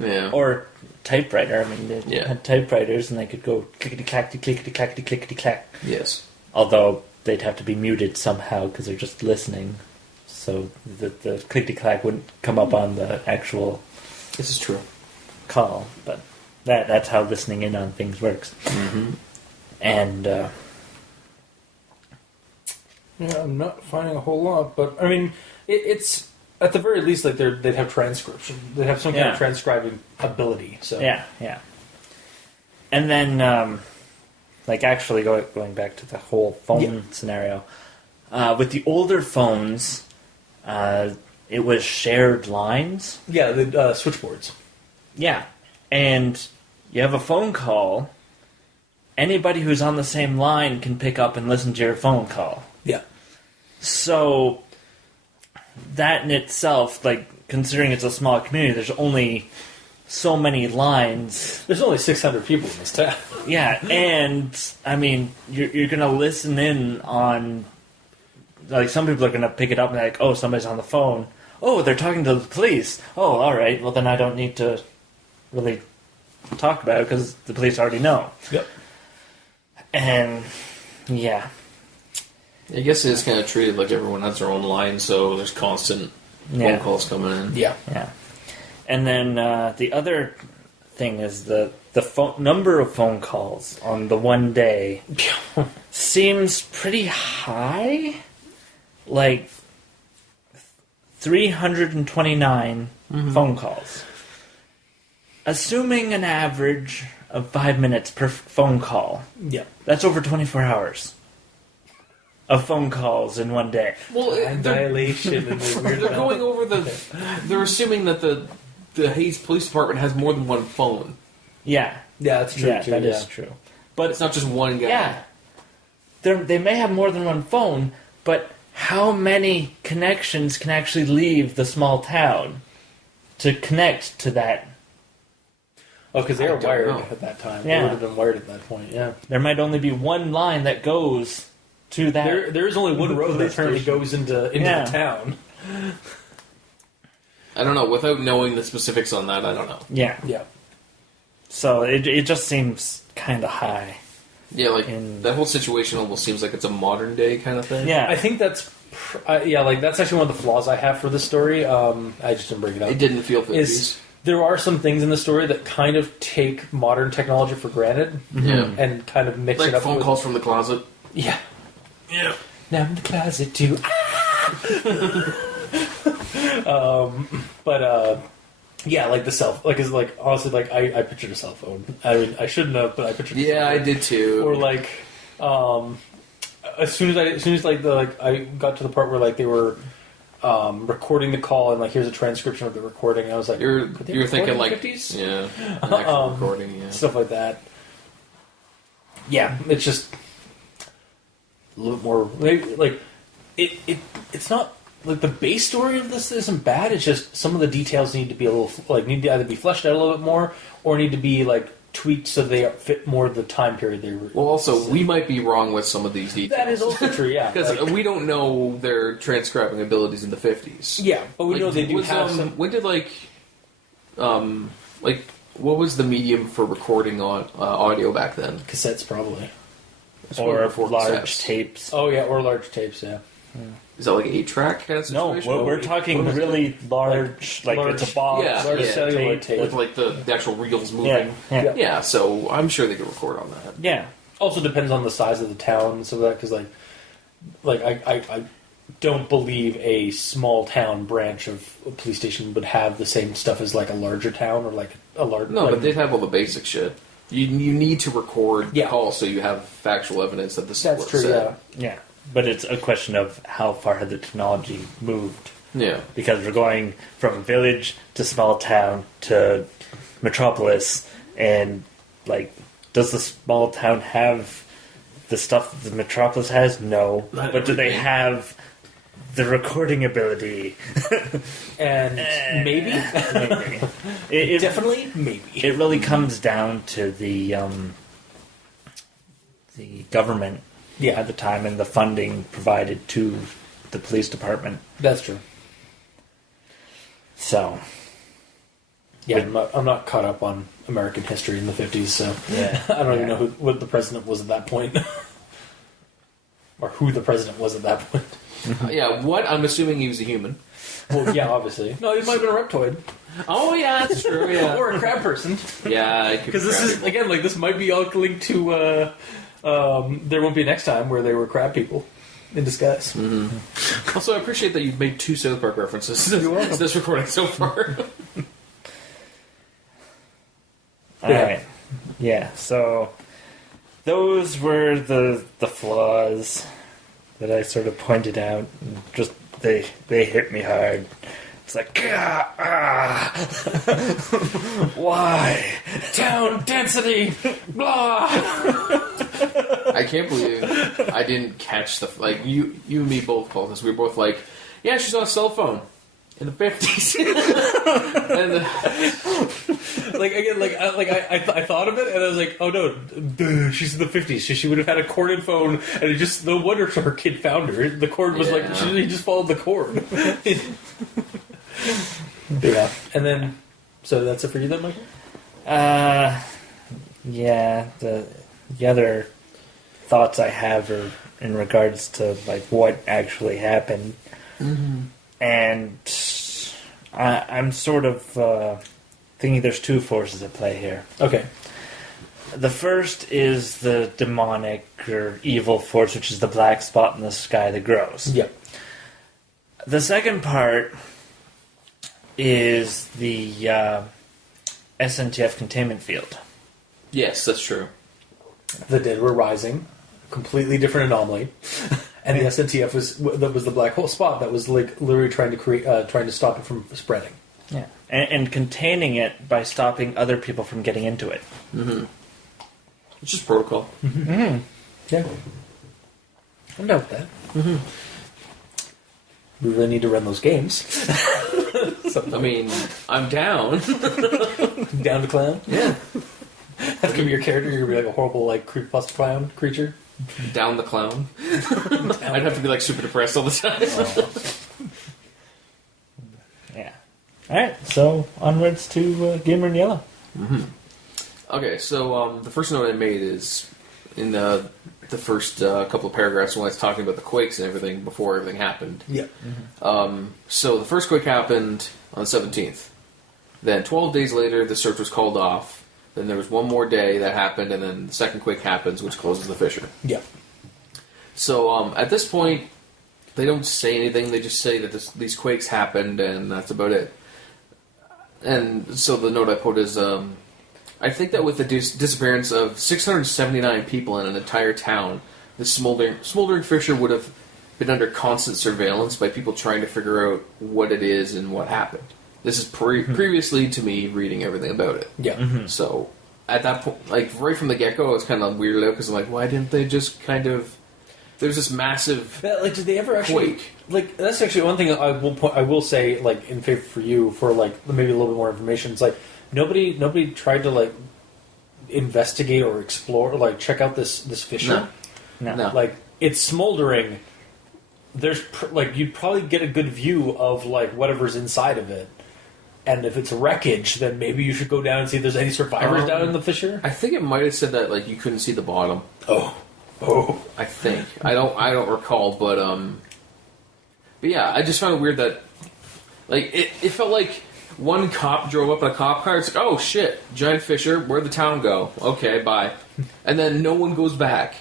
Yeah. Or typewriter. I mean, they Yeah. had typewriters and they could go clickety-clackety, clickety-clackety, clickety-clack. Yes. Although they'd have to be muted somehow because they're just listening. So the clickety-clack wouldn't come up on the actual This is true. call. But that's how listening in on things works. Mm-hmm. And Yeah, I'm not finding a whole lot, but I mean, it's at the very least they'd have transcription. They'd have some kind of transcribing ability. So yeah. And then, actually going back to the whole phone scenario, with the older phones, it was shared lines. yeah, the switchboards. Yeah. And you have a phone call, anybody who's on the same line can pick up and listen to your phone call. Yeah, So, that in itself, considering it's a small community, there's only so many lines. there's only 600 people in this town. Yeah, and, I mean, you're going to listen in on... some people are going to pick it up and be like, oh, somebody's on the phone. Oh, they're talking to the police. Oh, all right. Well, then I don't need to really talk about it because the police already know. Yep. And, yeah. I guess it's kind of treated like everyone has their own line, so there's constant Yeah. phone calls coming in. Yeah. Yeah. And then the other thing is the number of phone calls on the one day seems pretty high. 329 phone calls. Assuming an average of 5 minutes per phone call, Yeah. that's over 24 hours of phone calls in one day. Well, Time they're, dilation and the weird they're going over the... They're assuming that the Hayes Police Department has more than one phone. Yeah. Yeah, that's true. Yeah, too, that yeah. is true. But It's not just one guy. yeah, they may have more than one phone, but how many connections can actually leave the small town to connect to that? Oh, because they I were don't wired know. at that time. Yeah. They would have been wired at that point. Yeah. There might only be one line that goes to that. There is only one road that police apparently station. goes into Yeah. the town. I don't know. Without knowing the specifics on that, I don't know. Yeah. Yeah. So it just seems kind of high. Yeah, like in- that whole situation almost seems like it's a modern day kind of thing. Yeah. I think that's that's actually one of the flaws I have for this story. I just didn't bring it up. It didn't feel 50s. Is there are some things in the story that kind of take modern technology for granted, Yeah. and kind of mix Like it up. phone with, calls from the closet. Yeah. Yeah. Now in the closet too. Yeah, like the honestly, like I pictured a cell phone. I mean, I shouldn't have, but I pictured. A cell Yeah, I phone. did too. Or like, as soon as I got to the part where like they were recording the call and like here's a transcription of the recording, I was like, You're could they you're record thinking in the like 50s? yeah, an actual recording. Yeah. Stuff like that. Yeah, it's just a little more like it's not like the base story of this isn't bad. It's just some of the details need to be need to either be fleshed out a little bit more or need to be like tweaked so they fit more the time period they were. Well, also we might be wrong with some of these details. That is also true, yeah. Because Like, we don't know their transcribing abilities in the 50s. yeah, but we know they do was, have some. When did what was the medium for recording on audio back then? Cassettes, probably. It's or probably before large cassettes. tapes. Oh yeah, or large tapes. Yeah. Is that like 8-track kind of No, situation? we're talking What was really large, like large- it's a box. yeah, large cellular tape. with like the actual reels moving. Yeah, yeah, Yeah, so I'm sure they could record on that. yeah. Also depends on the size of the town and stuff like that. Because I don't believe a small town branch of a police station would have the same stuff as like a larger town or like a large. No, like, but they'd have all the basic shit. You need to record Yeah. the call so you have factual evidence that this is that's what true. said. Yeah, but it's a question of how far had the technology moved. Yeah. Because we're going from village to small town to metropolis, and like, does the small town have the stuff that the metropolis has? No. Not But do they everything. have the recording ability? And maybe, Maybe. It definitely, maybe. it really comes down to the government Yeah. at the time and the funding provided to the police department. That's true. So Yeah, I'm not caught up on American history in the 50s, so yeah, I don't even know what the president was at that point, or who the president was at that point. Yeah, what? I'm assuming he was a human. Well, yeah, obviously. No, he might have been a reptoid Oh, yeah, that's true, yeah. or a crab person. Yeah, Because this is again like this might be all linked to There Won't Be a Next Time, where they were crab people in disguise. Also, I appreciate that you've made 2 South Park references to You're welcome. this recording so far. all right, yeah. So those were the flaws that I sort of pointed out. Just they hit me hard. It's like, why? Town density, blah. I can't believe I didn't catch the... Like, you and me both called this. We were both like, yeah, she's on a cell phone in the 50s. And Like again, I thought of it and I was like, oh no, duh, she's in the 50s. She would have had a corded phone, and it just no wonder her kid found her. The cord was like Yeah. he just followed the cord. Yeah, and then so that's it for you then, Michael. Yeah. The other thoughts I have are in regards to like what actually happened, and I'm sort of thinking there's 2 forces at play here. Okay. The first is the demonic or evil force, which is the black spot in the sky that grows. Yeah. The second part is the SNTF containment field. yes, that's true. The dead were rising, completely different anomaly, and the SNTF was the black hole spot that was like literally trying to stop it from spreading. Yeah, and containing it by stopping other people from getting into it. It's just protocol. Yeah, I'm down with that. We really need to run those games. I mean, I'm down. Down to clown. Yeah. That could be your character. You're gonna be like a horrible like creepypasta clown creature. Down the clown. I'd have to be like super depressed all the time. Yeah. All right, so onwards to Gamer in Yellow. Okay, so the first note I made is in the first couple of paragraphs when I was talking about the quakes and everything before everything happened. Yeah. So the first quake happened on the 17th. Then 12 days later, the search was called off. Then there was one more day that happened, and then the second quake happens, which closes the fissure. Yeah. So at this point, they don't say anything. They just say that these quakes happened, and that's about it. And so the note I put is, I think that with the disappearance of 679 people in an entire town, the smoldering fissure would have been under constant surveillance by people trying to figure out what it is and what happened. This is previously to me reading everything about it. Yeah. Mm-hmm. So at that point, like right from the get-go, I was kind of weirded out because I'm like, why didn't they just kind of... There's this massive like, did they ever actually... quake. Like, that's actually one thing I will say, like, in favor for you, for, like, maybe a little bit more information. It's like, nobody tried to, like, investigate or explore, or, like, check out this fissure. No. Like, it's smoldering. There's, like, you'd probably get a good view of, like, whatever's inside of it. And if it's wreckage, then maybe you should go down and see if there's any survivors down in the fissure. I think it might have said that, like, you couldn't see the bottom. Oh. I think. I don't recall, but yeah, I just found it weird that, like, it felt like one cop drove up in a cop car. It's like, oh shit, giant fissure. Where'd the town go? Okay, bye. And then no one goes back.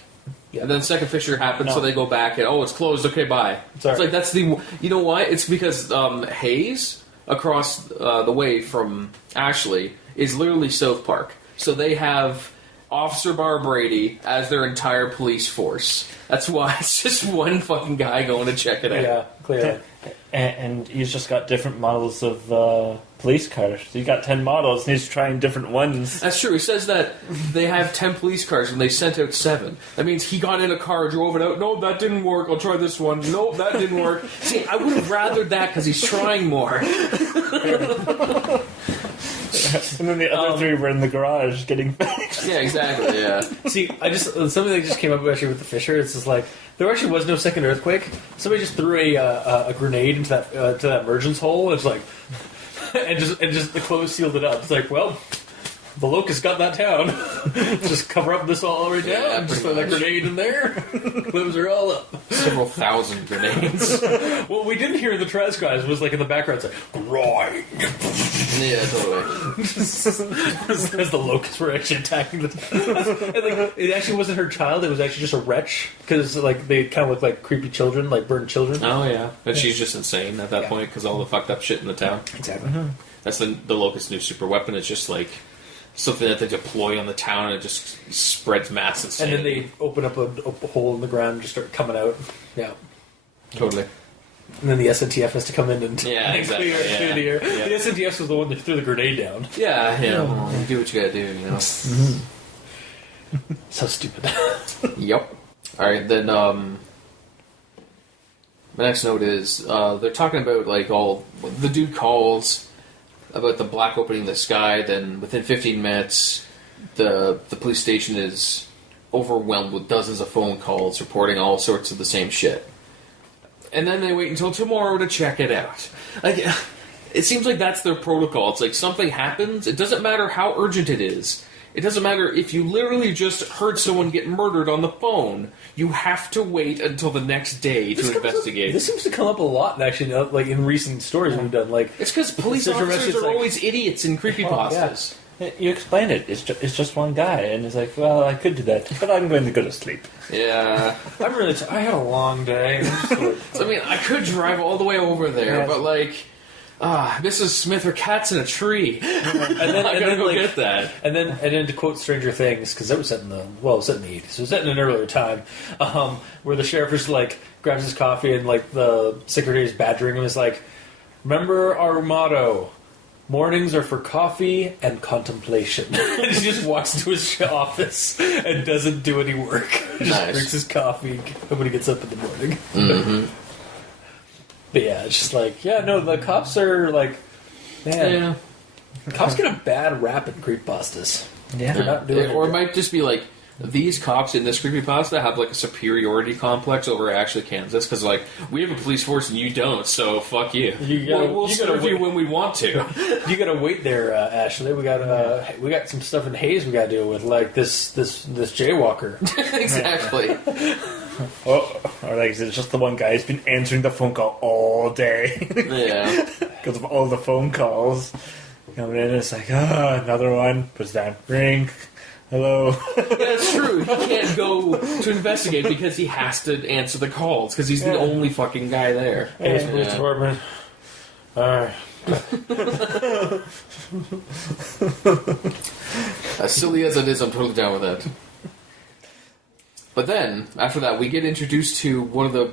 Yeah. And then the second fissure happens, so they go back and it's closed. Okay, bye. It's like that's the. You know why? It's because Hayes across the way from Ashley is literally South Park, so they have Officer Bar Brady as their entire police force. That's why it's just one fucking guy going to check it out. Yeah, clearly. And he's just got different models of police cars. So you got 10 models, and he's trying different ones. That's true. He says that they have 10 police cars, and they sent out 7. That means he got in a car, drove it out. No, that didn't work. I'll try this one. No, that didn't work. See, I would have rathered that because he's trying more. And then the other 3 were in the garage getting fixed. Yeah, exactly, yeah. See, something that just came up actually with the fissure. It's just like, there actually was no second earthquake. Somebody just threw a grenade into that emergence hole. It's like, and just the clothes sealed it up. It's like, well, the locust got that town. Just cover up this all right now and just throw that grenade in there. Clothes are all up. Several thousand grenades. What we didn't hear in the transcribes was like in the background, it's like, grind. Yeah, totally. As the locusts were actually attacking the town. And, like, it actually wasn't her child, it was actually just a wretch. Because like they kind of looked like creepy children, like burned children. Oh, yeah. And she's just insane at that point because all the fucked up shit in the town. Exactly. That's the locust's new super weapon. It's just like something that they deploy on the town and it just spreads mass insanity. And then they open up a hole in the ground and just start coming out. Yeah. Totally. And then the SNTF has to come in and exactly. clear the air. Yeah. The SNTF was the one that threw the grenade down. Yeah, well, do what you gotta do, you know. So stupid. Yep. Alright, then, my next note is, they're talking about, like, the dude calls about the black opening the sky, then within 15 minutes, the police station is overwhelmed with dozens of phone calls reporting all sorts of the same shit. And then they wait until tomorrow to check it out. Like, it seems like that's their protocol. It's like something happens, it doesn't matter how urgent it is. It doesn't matter if you literally just heard someone get murdered on the phone. You have to wait until the next day to investigate. This seems to come up a lot, actually, like in recent stories we've done. Like, it's because police officers are always idiots in creepypastas. You explained it. It's just one guy, and he's like, "Well, I could do that, but I'm going to go to sleep." Yeah, I'm really. I had a long day. I mean, I could drive all the way over there, but like, Mrs. Smith, her cat's in a tree, and then I gotta go get that. And then to quote Stranger Things, because that was set in the 80s. It was set in an earlier time, where the sheriff is like grabs his coffee and like the secretary is badgering him. Is like, remember our motto. Mornings are for coffee and contemplation. And he just walks into his office and doesn't do any work. He just drinks his coffee when he gets up in the morning. Mm-hmm. But yeah, it's just like, the cops are like, man. Yeah. Cops get a bad rap in creepypastas. Yeah. They're not doing Or it might just be like, these cops in this creepypasta have like a superiority complex over actually Kansas because like we have a police force and you don't, so fuck you. We'll serve you when we want to. You gotta wait there, Ashley. We got some stuff in Hayes we gotta deal with, like this jaywalker. Exactly. Or like, is it just the one guy who's been answering the phone call all day? Yeah. Because of all the phone calls coming in, it's like, another one. Puts down, ring. Hello. That's true. He can't go to investigate because he has to answer the calls because he's the only fucking guy there. Hayes Police Department. Alright. As silly as it is, I'm totally down with that. But then, after that, we get introduced to one of the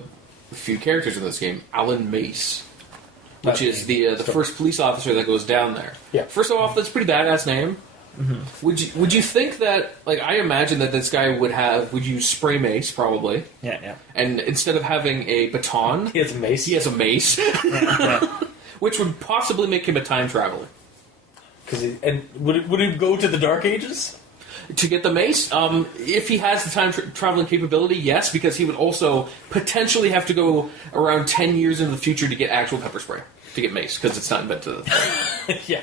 few characters in this game, Alan Mace, which is the first police officer that goes down there. Yeah. First off, that's a pretty badass name. Mm-hmm. Would you think that, like, I imagine that this guy would use spray mace, probably. Yeah. And instead of having a baton... He has a mace. He has a mace. Yeah. Which would possibly make him a time traveler. Would he go to the Dark Ages? To get the mace, if he has the time traveling capability, yes, because he would also potentially have to go around 10 years into the future to get actual pepper spray, to get mace, because it's not invented. Yeah.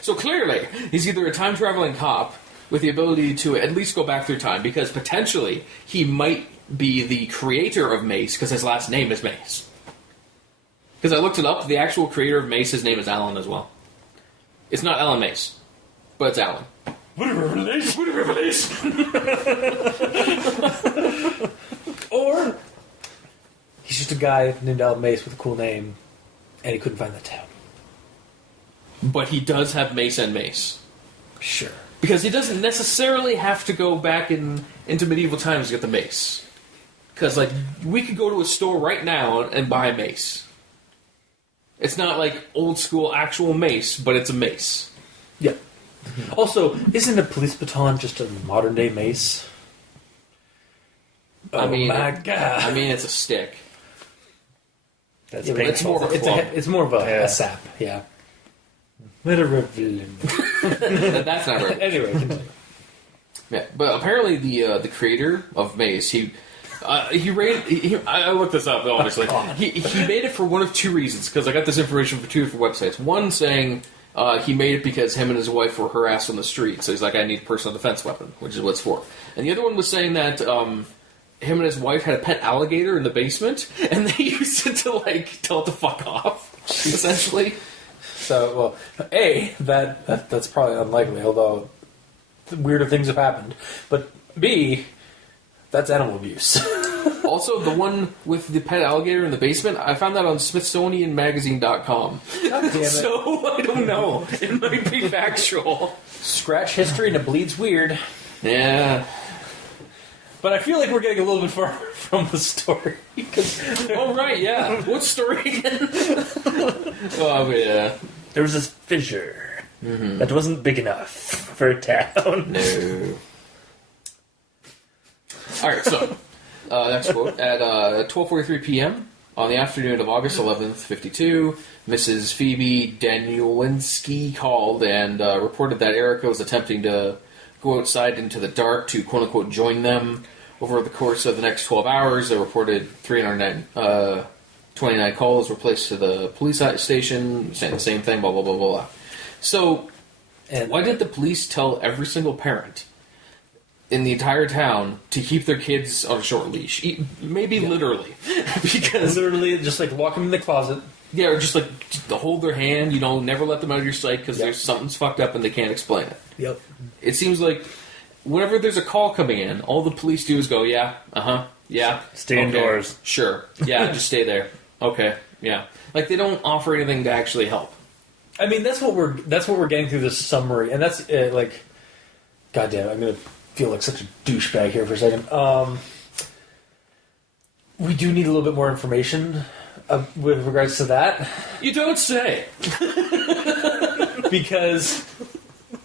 So clearly, he's either a time traveling cop with the ability to at least go back through time, because potentially he might be the creator of Mace, because his last name is Mace. Because I looked it up, the actual creator of Mace, his name is Alan as well. It's not Alan Mace, but it's Alan. What a revelation! What a revelation! Or he's just a guy named Alan Mace with a cool name, and he couldn't find the town. But he does have Mace and Mace. Sure. Because he doesn't necessarily have to go back into medieval times to get the mace. Because, like, we could go to a store right now and buy a mace. It's not like old school actual mace, but it's a mace. Yeah. Also, isn't a police baton just a modern day mace? I mean, my God. I mean, it's a stick. That's Yeah, it's painful. more of a club. It's more of a sap, yeah. What a revelation. That's not right. Anyway, continue. Yeah, but apparently the creator of Mace, I looked this up, obviously. He made it for one of two reasons, because I got this information for two different websites. One saying he made it because him and his wife were harassed on the street, so he's like, I need a personal defense weapon, which is what it's for. And the other one was saying that him and his wife had a pet alligator in the basement, and they used it to, like, tell it to fuck off, essentially. So, well, A, that's probably unlikely, although weirder things have happened. But B, that's animal abuse. Also, the one with the pet alligator in the basement, I found that on SmithsonianMagazine.com. God damn it. So, I don't know. It might be factual. Scratch history and it bleeds weird. Yeah. But I feel like we're getting a little bit far from the story. Oh, right, yeah. What story again? Oh, yeah. There was this fissure that wasn't big enough for a town. No. Alright, so, next quote. At 12:43 p.m. on the afternoon of August 11th, 52, Mrs. Phoebe Danielinski called and reported that Erica was attempting to go outside into the dark to quote-unquote join them. Over the course of the next 12 hours, they reported 329 calls were placed to the police station, saying the same thing, blah, blah, blah, blah, blah. So, why did the police tell every single parent in the entire town to keep their kids on a short leash? Maybe literally. Because literally, just like walk them in the closet. Yeah, or just like to hold their hand, never let them out of your sight because there's something's fucked up and they can't explain it. Yep. It seems like whenever there's a call coming in, all the police do is go, yeah, yeah. Stay indoors. Sure. Yeah, just stay there. Okay, yeah. Like, they don't offer anything to actually help. I mean, that's what we're getting through this summary, and that's like, goddamn, I'm gonna feel like such a douchebag here for a second. We do need a little bit more information with regards to that. You don't say. Because,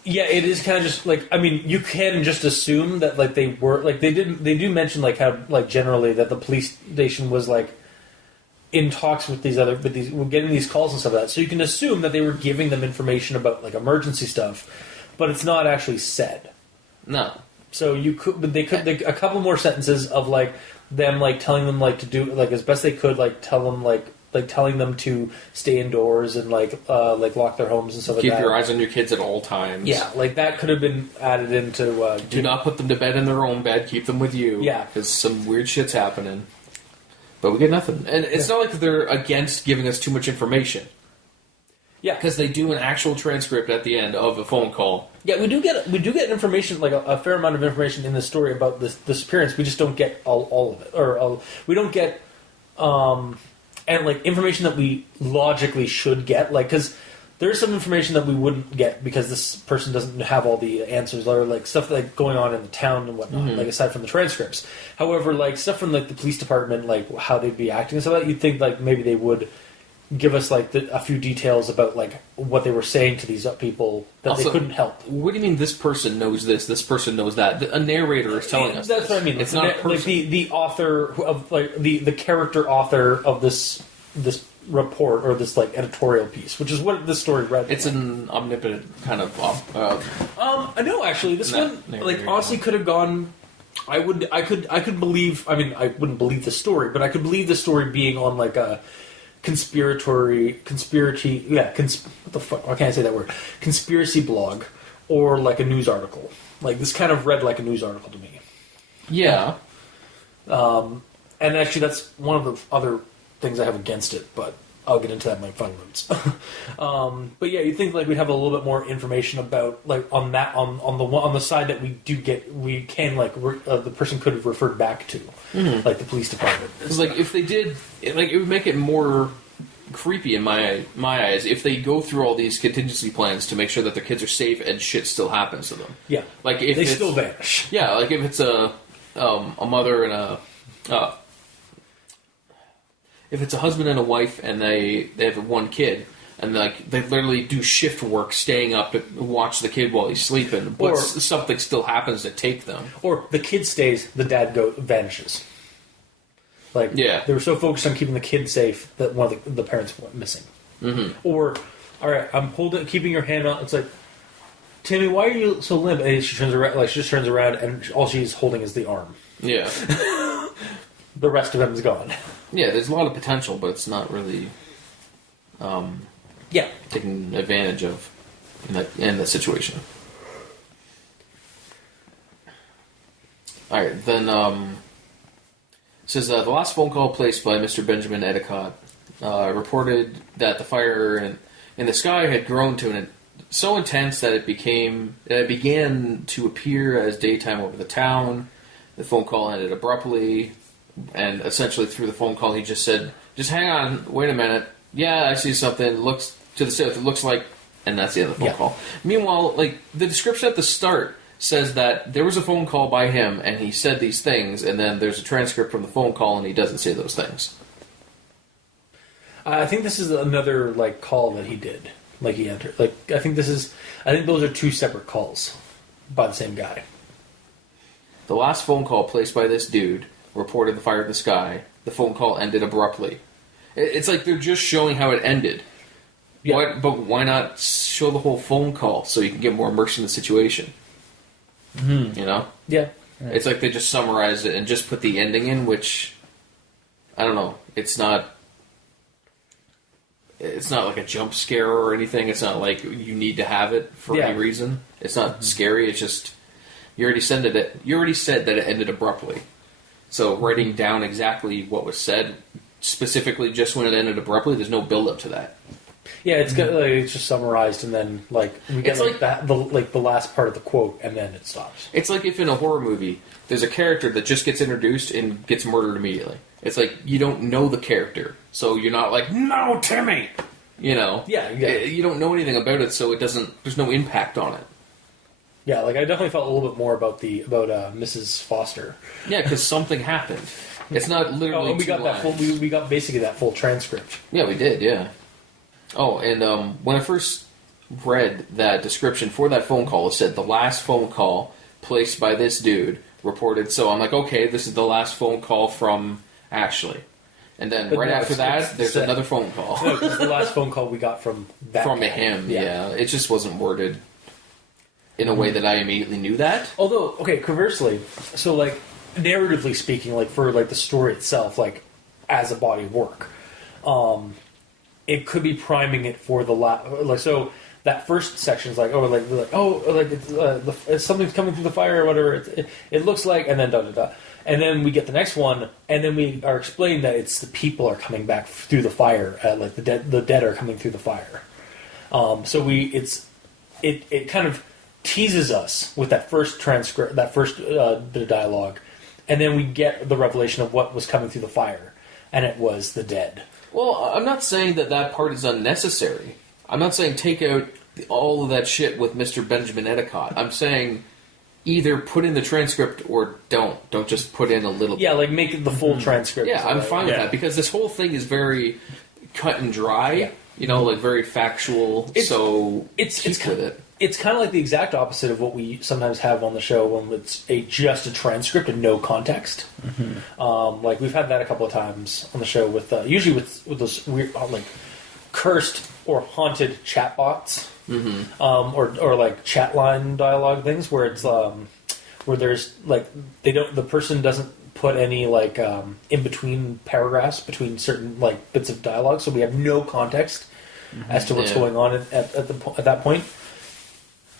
yeah, it is kind of just like, I mean, you can just assume that like they were like they do mention like how like generally that the police station was like in talks with getting these calls and stuff like that. So you can assume that they were giving them information about like emergency stuff, but it's not actually said. No. So you could, but a couple more sentences of like them like telling them like to do like as best they could, like tell them like telling them to stay indoors and like lock their homes and stuff like that. Keep your eyes on your kids at all times. Yeah, like that could have been added into. Do not put them to bed in their own bed. Keep them with you. Yeah, because some weird shit's happening. But we get nothing, and it's not like they're against giving us too much information. Yeah, because they do an actual transcript at the end of a phone call. Yeah, we do get information, like a fair amount of information in the story about this disappearance. We just don't get all of it, or we don't get and like information that we logically should get, like because there's some information that we wouldn't get because this person doesn't have all the answers, or like stuff like going on in the town and whatnot. Like aside from the transcripts, however, like stuff from like the police department, like how they'd be acting and stuff like that, you'd think like maybe they would give us like a few details about like what they were saying to these people that also, they couldn't help. What do you mean? This person knows this. This person knows that. A narrator is telling us. That's this. What I mean. It's not a person. Like the author of like the character author of this report or this like editorial piece, which is what this story read. It's an omnipotent kind of. No, actually, this one like honestly could have gone. I could believe. I mean, I wouldn't believe the story, but I could believe the story being on like a what the fuck, why can't I say that word? Conspiracy blog, or like a news article. Like, this kind of read like a news article to me. Yeah. And actually, that's one of the other things I have against it, but I'll get into that in my fun notes. But yeah, you think like we'd have a little bit more information about like on the side that we do get, we can like the person could have referred back to, like the police department. Because like if they did, like it would make it more creepy in my eyes if they go through all these contingency plans to make sure that their kids are safe and shit still happens to them. Yeah, like if they still vanish. Yeah, like if it's a mother and a. If it's a husband and a wife and they have one kid and like they literally do shift work staying up to watch the kid while he's sleeping, but something still happens to take them. Or the kid stays, the dad vanishes. Like they were so focused on keeping the kid safe that one of the parents went missing. Mm-hmm. Or, all right, I'm keeping your hand out. It's like, Timmy, why are you so limp? And she turns around, like she just turns around and all she's holding is the arm. Yeah. The rest of him is gone. Yeah, there's a lot of potential, but it's not really taken advantage of in that situation. Alright, then it says the last phone call placed by Mr. Benjamin Edicott reported that the fire in the sky had grown to so intense that it began to appear as daytime over the town. The phone call ended abruptly. And essentially through the phone call, he just said, just hang on, wait a minute. Yeah, I see something. Looks to the south. It looks like... And that's the end of the phone call. Meanwhile, like, the description at the start says that there was a phone call by him, and he said these things, and then there's a transcript from the phone call, and he doesn't say those things. I think this is another, like, call that he did. Like, he entered. Like, I think those are two separate calls by the same guy. The last phone call placed by this dude reported the fire in the sky. The phone call ended abruptly. It's like they're just showing how it ended. Yeah. But why not show the whole phone call so you can get more immersed in the situation? Mm-hmm. You know? Yeah. Right. It's like they just summarized it and just put the ending in, which, I don't know, it's not like a jump scare or anything. It's not like you need to have it for any reason. It's not scary. It's just, you already said that it ended abruptly. So writing down exactly what was said, specifically just when it ended abruptly, there's no build up to that. Yeah, it's it's just summarized, and then like we get the last part of the quote, and then it stops. It's like if in a horror movie there's a character that just gets introduced and gets murdered immediately. It's like you don't know the character, so you're not like, no, Timmy, you know. Yeah. You don't know anything about it, so it doesn't. There's no impact on it. Yeah, like I definitely felt a little bit more about Mrs. Foster. Yeah, because something happened. It's not literally. And we got lines. We got basically that full transcript. Yeah, we did. Yeah. Oh, and when I first read that description for that phone call, it said the last phone call placed by this dude reported. So I'm like, okay, this is the last phone call from Ashley. And then after that, there's another phone call. No, it's the last phone call we got from that from guy. Him. Yeah, it just wasn't worded. in a way that I immediately knew that. Although, okay, conversely, so like narratively speaking, like for like the story itself, like as a body of work, it could be priming it for the like so. That first section is like, it's something's coming through the fire or whatever. It looks like, and then da da da, and then we get the next one, and then we are explained that it's the people are coming back through the fire, like the dead are coming through the fire. So it kind of teases us with that first transcript, that first bit of dialogue, and then we get the revelation of what was coming through the fire, and it was the dead. Well, I'm not saying that part is unnecessary. I'm not saying take out all of that shit with Mr. Benjamin Edicott. I'm saying either put in the transcript or don't. Don't just put in a little bit. Yeah, like make it the full transcript. Yeah, I'm fine with that because this whole thing is very cut and dry. Yeah. You know, like very factual. Keep with it. It's kind of like the exact opposite of what we sometimes have on the show when it's just a transcript and no context. Mm-hmm. Like we've had that a couple of times on the show with usually with those weird like cursed or haunted chatbots, or like chat line dialogue things where it's where there's like the person doesn't put any like in between paragraphs between certain like bits of dialogue, so we have no context as to what's going on at that point.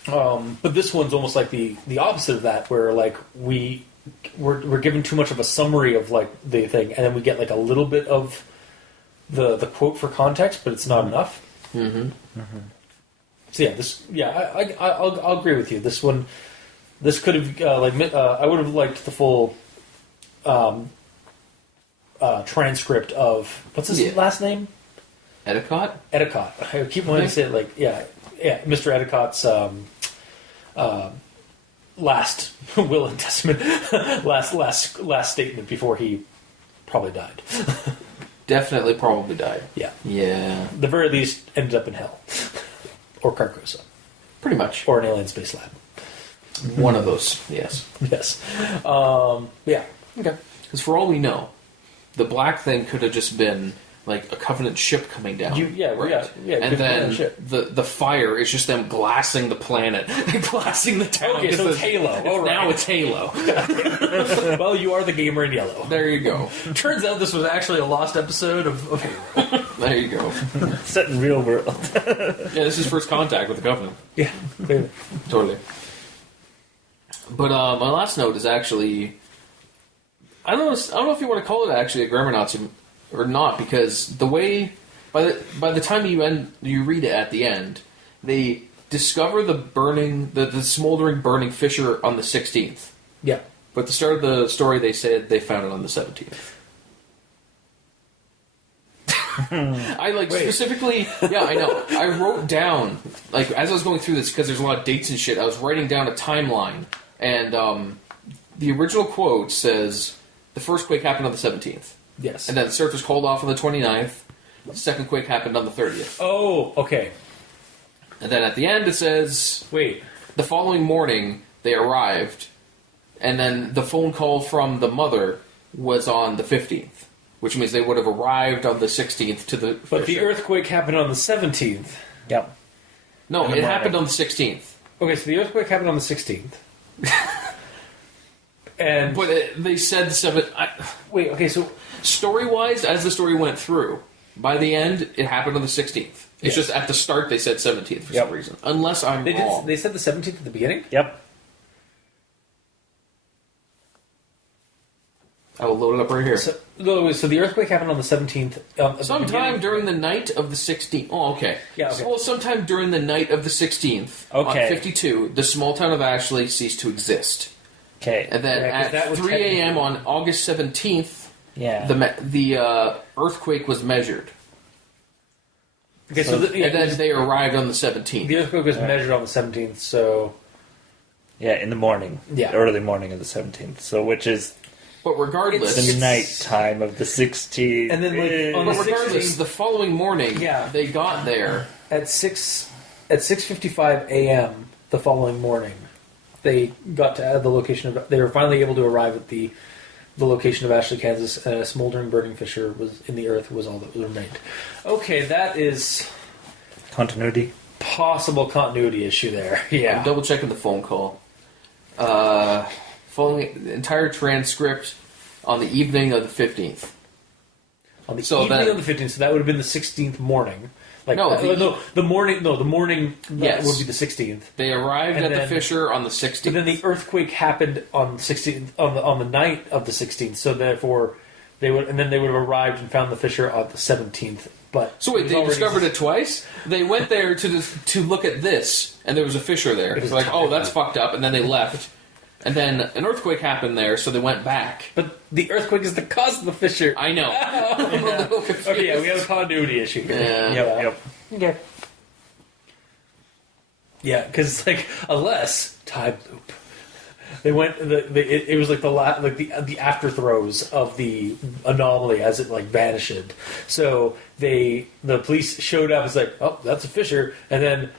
But this one's almost like the opposite of that, where like we're given too much of a summary of like the thing, and then we get like a little bit of the quote for context, but it's not enough. Mm-hmm. Mm-hmm. So I'll agree with you. This could have I would have liked the full transcript of what's his last name? Edicott. I keep wanting to say it like Mr. Edicott's last will and testament, last statement before he probably died. Definitely probably died. Yeah. Yeah. The very least ended up in hell. Or Carcosa. Pretty much. Or an alien space lab. One of those, yes. Yes. Yeah. Okay. Because for all we know, the black thing could have just been like a Covenant ship coming down. Right? Yeah. And then the fire is just them glassing the planet, glassing the town. Okay, so it's Halo. Now it's Halo. Well, you are the gamer in yellow. There you go. Turns out this was actually a lost episode of Halo. There you go. Set in real world. Yeah, this is first contact with the Covenant. Yeah, totally. But my last note is actually, I don't know if you want to call it actually a grammar Nazi or not, because the way by the time you read it at the end, they discover the smoldering burning fissure on the 16th. Yeah. But at the start of the story, they said they found it on the 17th. I specifically, I know. I wrote down, like, as I was going through this, because there's a lot of dates and shit, I was writing down a timeline, and the original quote says, the first quake happened on the 17th. Yes. And then the search was called off on the 29th, the second quake happened on the 30th. Oh, okay. And then at the end it says, wait, the following morning they arrived, and then the phone call from the mother was on the 15th. Which means they would have arrived on the 16th to the... But the earthquake happened on the 17th. Yep. No, it happened on the 16th. Okay, so the earthquake happened on the 16th. And... But they said the 7th... Wait, okay, so... Story-wise, as the story went through, by the end, it happened on the 16th. It's just at the start they said 17th for some reason. Unless I'm wrong. They said the 17th at the beginning? Yep. I will load it up right here. So the earthquake happened on the 17th. Sometime during the night of the 16th. Oh, okay. Yeah, okay. Well, sometime during the night of the 16th, on 52, the small town of Ashley ceased to exist. Okay. And then at 3 a.m. on August 17th, the earthquake was measured. Okay, and then they arrived on the 17th. The earthquake was measured on the 17th, so... Yeah, in the morning. Yeah. Early morning of the 17th. So, which is... But regardless... It's the night time of the 16th. And then, on the regardless, 16th, the following morning, they got there... At 6:55 a.m. the following morning, they got to the location of... They were finally able to arrive at the location of Ashley, Kansas, and a smoldering, burning fissure was in the earth was all that remained. Okay, that is... Continuity. possible continuity issue there. Yeah. I'm double checking the phone call. Following the entire transcript on the evening of the 15th. On the evening of the 15th, so that would have been the 16th morning. Like the morning that would be the 16th. They arrived at the fissure on the 16th. But then the earthquake happened on 16th on the night of the 16th. So therefore they would have arrived and found the fissure on the 17th. But so wait, they discovered it twice? They went there to look at this, and there was a fissure there. It's like, oh, that's fucked up, and then they left. And then an earthquake happened there, so they went back. But the earthquake is the cause of the fissure. I know. I'm a little confused. Okay, yeah, we have a continuity issue here. Yeah. Yep. Okay. Yeah, because like unless time loop, they went. It was like the afterthrows of the anomaly as it like vanished. So the police showed up. It's like, oh, that's a fissure, and then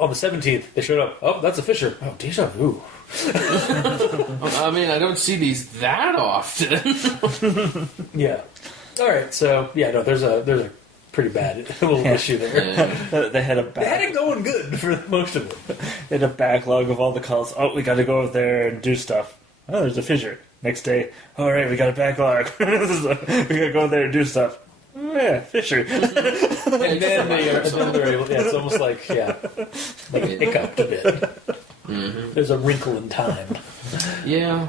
on the 17th they showed up. Oh, that's a fissure. Oh, deja vu. I mean, I don't see these that often. Yeah. All right. So yeah, no, there's a pretty bad little issue there. Yeah. They had it going good for most of it. They had a backlog of all the calls. Oh, we got to go over there and do stuff. Oh, there's a fissure. Next day, all right, we got a backlog. We got to go there and do stuff. Oh, yeah, fissure. And then they're able. Yeah, it's almost like they hiccuped a bit. Mm-hmm. There's a wrinkle in time. Yeah,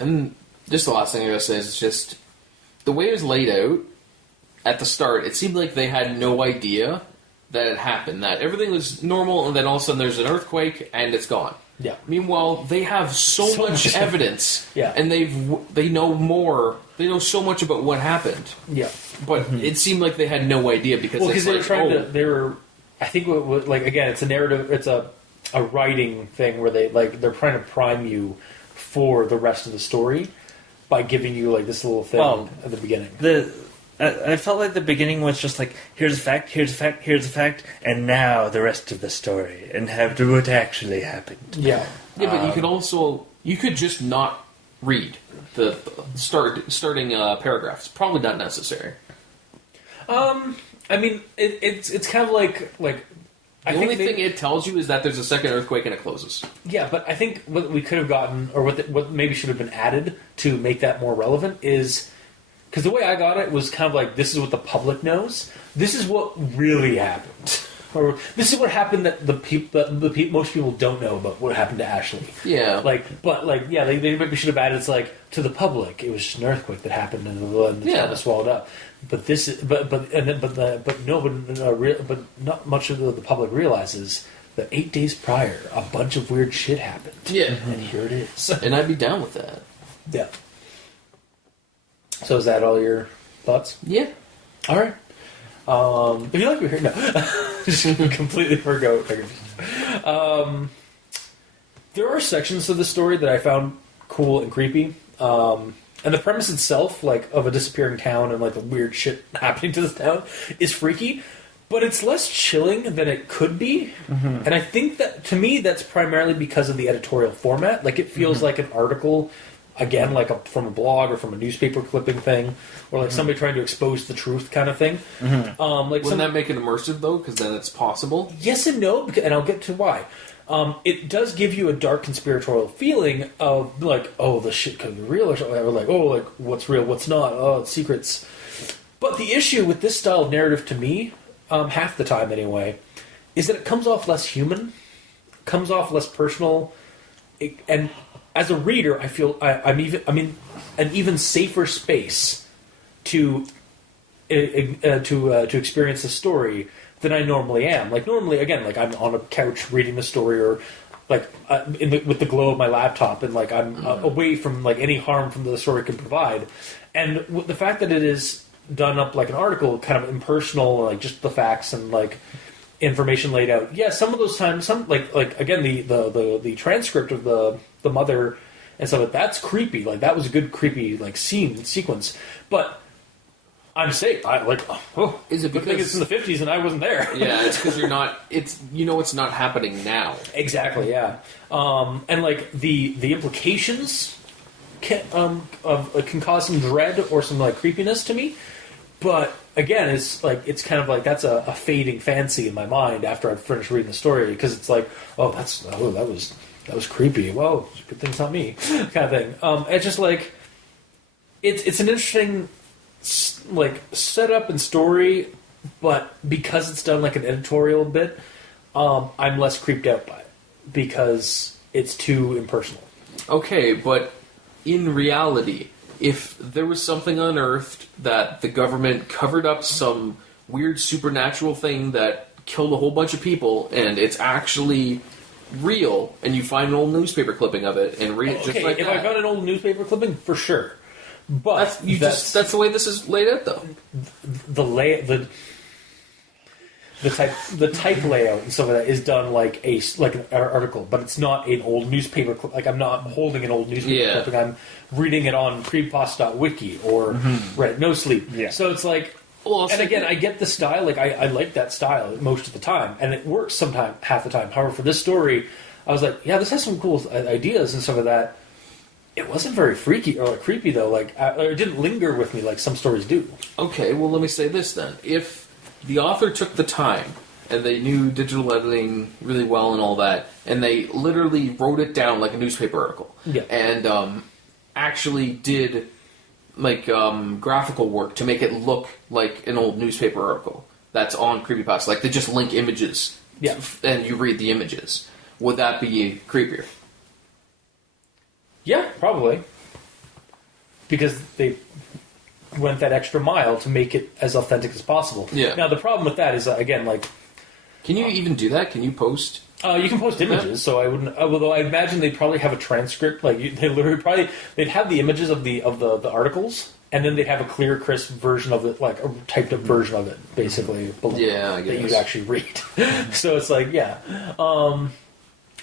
and just the last thing I gotta say is it's just the way it was laid out at the start. It seemed like they had no idea that it happened. That everything was normal, and then all of a sudden there's an earthquake and it's gone. Yeah. Meanwhile, they have so much evidence. Yeah. And they know more. They know so much about what happened. Yeah. But it seemed like they had no idea because they were trying to. They were. I think again, it's a narrative. It's a writing thing where they're trying to prime you for the rest of the story by giving you like this little thing at the beginning. I felt like the beginning was just like, here's a fact, here's a fact, here's a fact, and now the rest of the story, and have what actually happened. Yeah. Yeah, but you could just not read the starting paragraphs. Probably not necessary. I mean, it's kind of like the only thing it tells you is that there's a second earthquake and it closes. Yeah, but I think what we could have gotten, or what maybe should have been added to make that more relevant is, because the way I got it was kind of like, this is what the public knows. This is what really happened. Or this is what happened that most people don't know about what happened to Ashley. Yeah. They maybe should have added, it's like, to the public, it was just an earthquake that happened and the town was swallowed up. But not much of the public realizes that 8 days prior, a bunch of weird shit happened. Yeah. And here it is. And I'd be down with that. Yeah. So is that all your thoughts? Yeah. All right. If you like what you're hearing, no. Just completely forgot. There are sections of the story that I found cool and creepy. And the premise itself, like, of a disappearing town and, like, the weird shit happening to this town is freaky. But it's less chilling than it could be. Mm-hmm. And I think that, to me, that's primarily because of the editorial format. Like, it feels like an article, again, like from a blog or from a newspaper clipping thing, or like somebody trying to expose the truth kind of thing. Mm-hmm. Wouldn't that make it immersive, though? Because then it's possible? Yes and no, and I'll get to why. It does give you a dark conspiratorial feeling of, like, oh, this shit could be real, or like, oh, like, what's real, what's not, oh, it's secrets. But the issue with this style of narrative, to me, half the time anyway, is that it comes off less human, comes off less personal, and as a reader, I feel I'm in an even safer space to experience the story than I normally am. Like, normally, again, like, I'm on a couch reading the story, or like with the glow of my laptop, and like I'm away from like any harm from the story can provide. And the fact that it is done up like an article, kind of impersonal, like just the facts and like information laid out. Yeah, some of those times, like again, the transcript of the mother and stuff, that's creepy. Like, that was a good creepy like sequence, but I'm safe. Is it because it's in the 50s and I wasn't there? Yeah, it's because you're not. It's it's not happening now. Exactly. Yeah, and like the implications can cause some dread or some like creepiness to me. But again, it's kind of like that's a fading fancy in my mind after I've finished reading the story, because it's like, that was creepy. Well, good thing it's not me, kind of thing. It's just like it's an interesting like setup and story, but because it's done like an editorial bit, I'm less creeped out by it because it's too impersonal. Okay, but in reality, if there was something unearthed that the government covered up some weird supernatural thing that killed a whole bunch of people, and it's actually real, and you find an old newspaper clipping of it and read it just like if that. I found an old newspaper clipping, for sure. But that's the way this is laid out, though. The type layout and stuff like that is done like an article, but it's not an old newspaper. Like I'm not holding an old newspaper clipping. I'm reading it on Creepypasta.wikia or Reddit No Sleep. Yeah. So it's like, and again, I get the style. Like I like that style most of the time, and it works sometimes half the time. However, for this story, I was like, yeah, this has some cool ideas and stuff like that. It wasn't very freaky or creepy though. Like it didn't linger with me like some stories do. Okay, well, let me say this then: if the author took the time and they knew digital editing really well and all that, and they literally wrote it down like a newspaper article, and actually did like graphical work to make it look like an old newspaper article that's on Creepypasta, like they just link images, and you read the images, would that be creepier? Yeah, probably. Because they went that extra mile to make it as authentic as possible. Yeah. Now, the problem with that is, again, like... Can you even do that? Can you post... you can post images, so I wouldn't... Although I imagine they'd probably have a transcript. Like, they literally probably... They'd have the images of the articles, and then they'd have a clear, crisp version of it, like a typed-up version of it, basically, below, I guess. that you'd actually read. So it's like, yeah...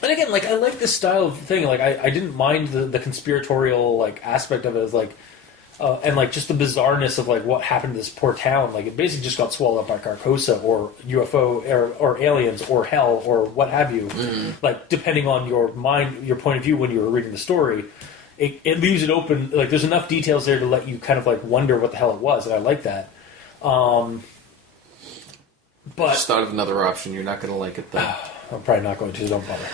And again, like I like this style of thing. Like I didn't mind the conspiratorial like aspect of it, as like, and like just the bizarreness of like what happened to this poor town. Like it basically just got swallowed up by Carcosa or UFO or aliens or hell or what have you. Like depending on your point of view when you were reading the story, it leaves it open. Like there's enough details there to let you kind of like wonder what the hell it was, and I like that. But just thought of another option. You're not going to like it though. I'm probably not going to. Don't bother.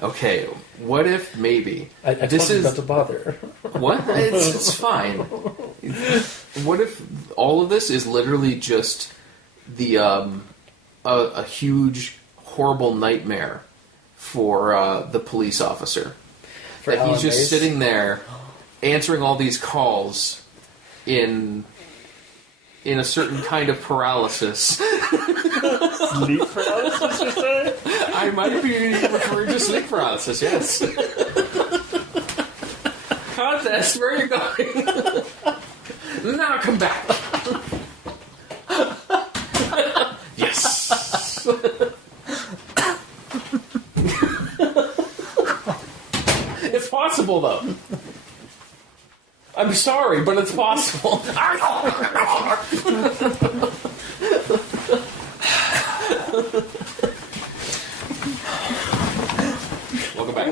Okay, what if maybe this is not to bother? What? It's fine. What if all of this is literally just the a huge horrible nightmare for the police officer? That he's just sitting there answering all these calls in a certain kind of paralysis. Sleep paralysis, you say? I might be referring to sleep paralysis, yes. Contest, where are you going? Now come back. Yes. It's possible, though. I'm sorry, but it's possible. Welcome back.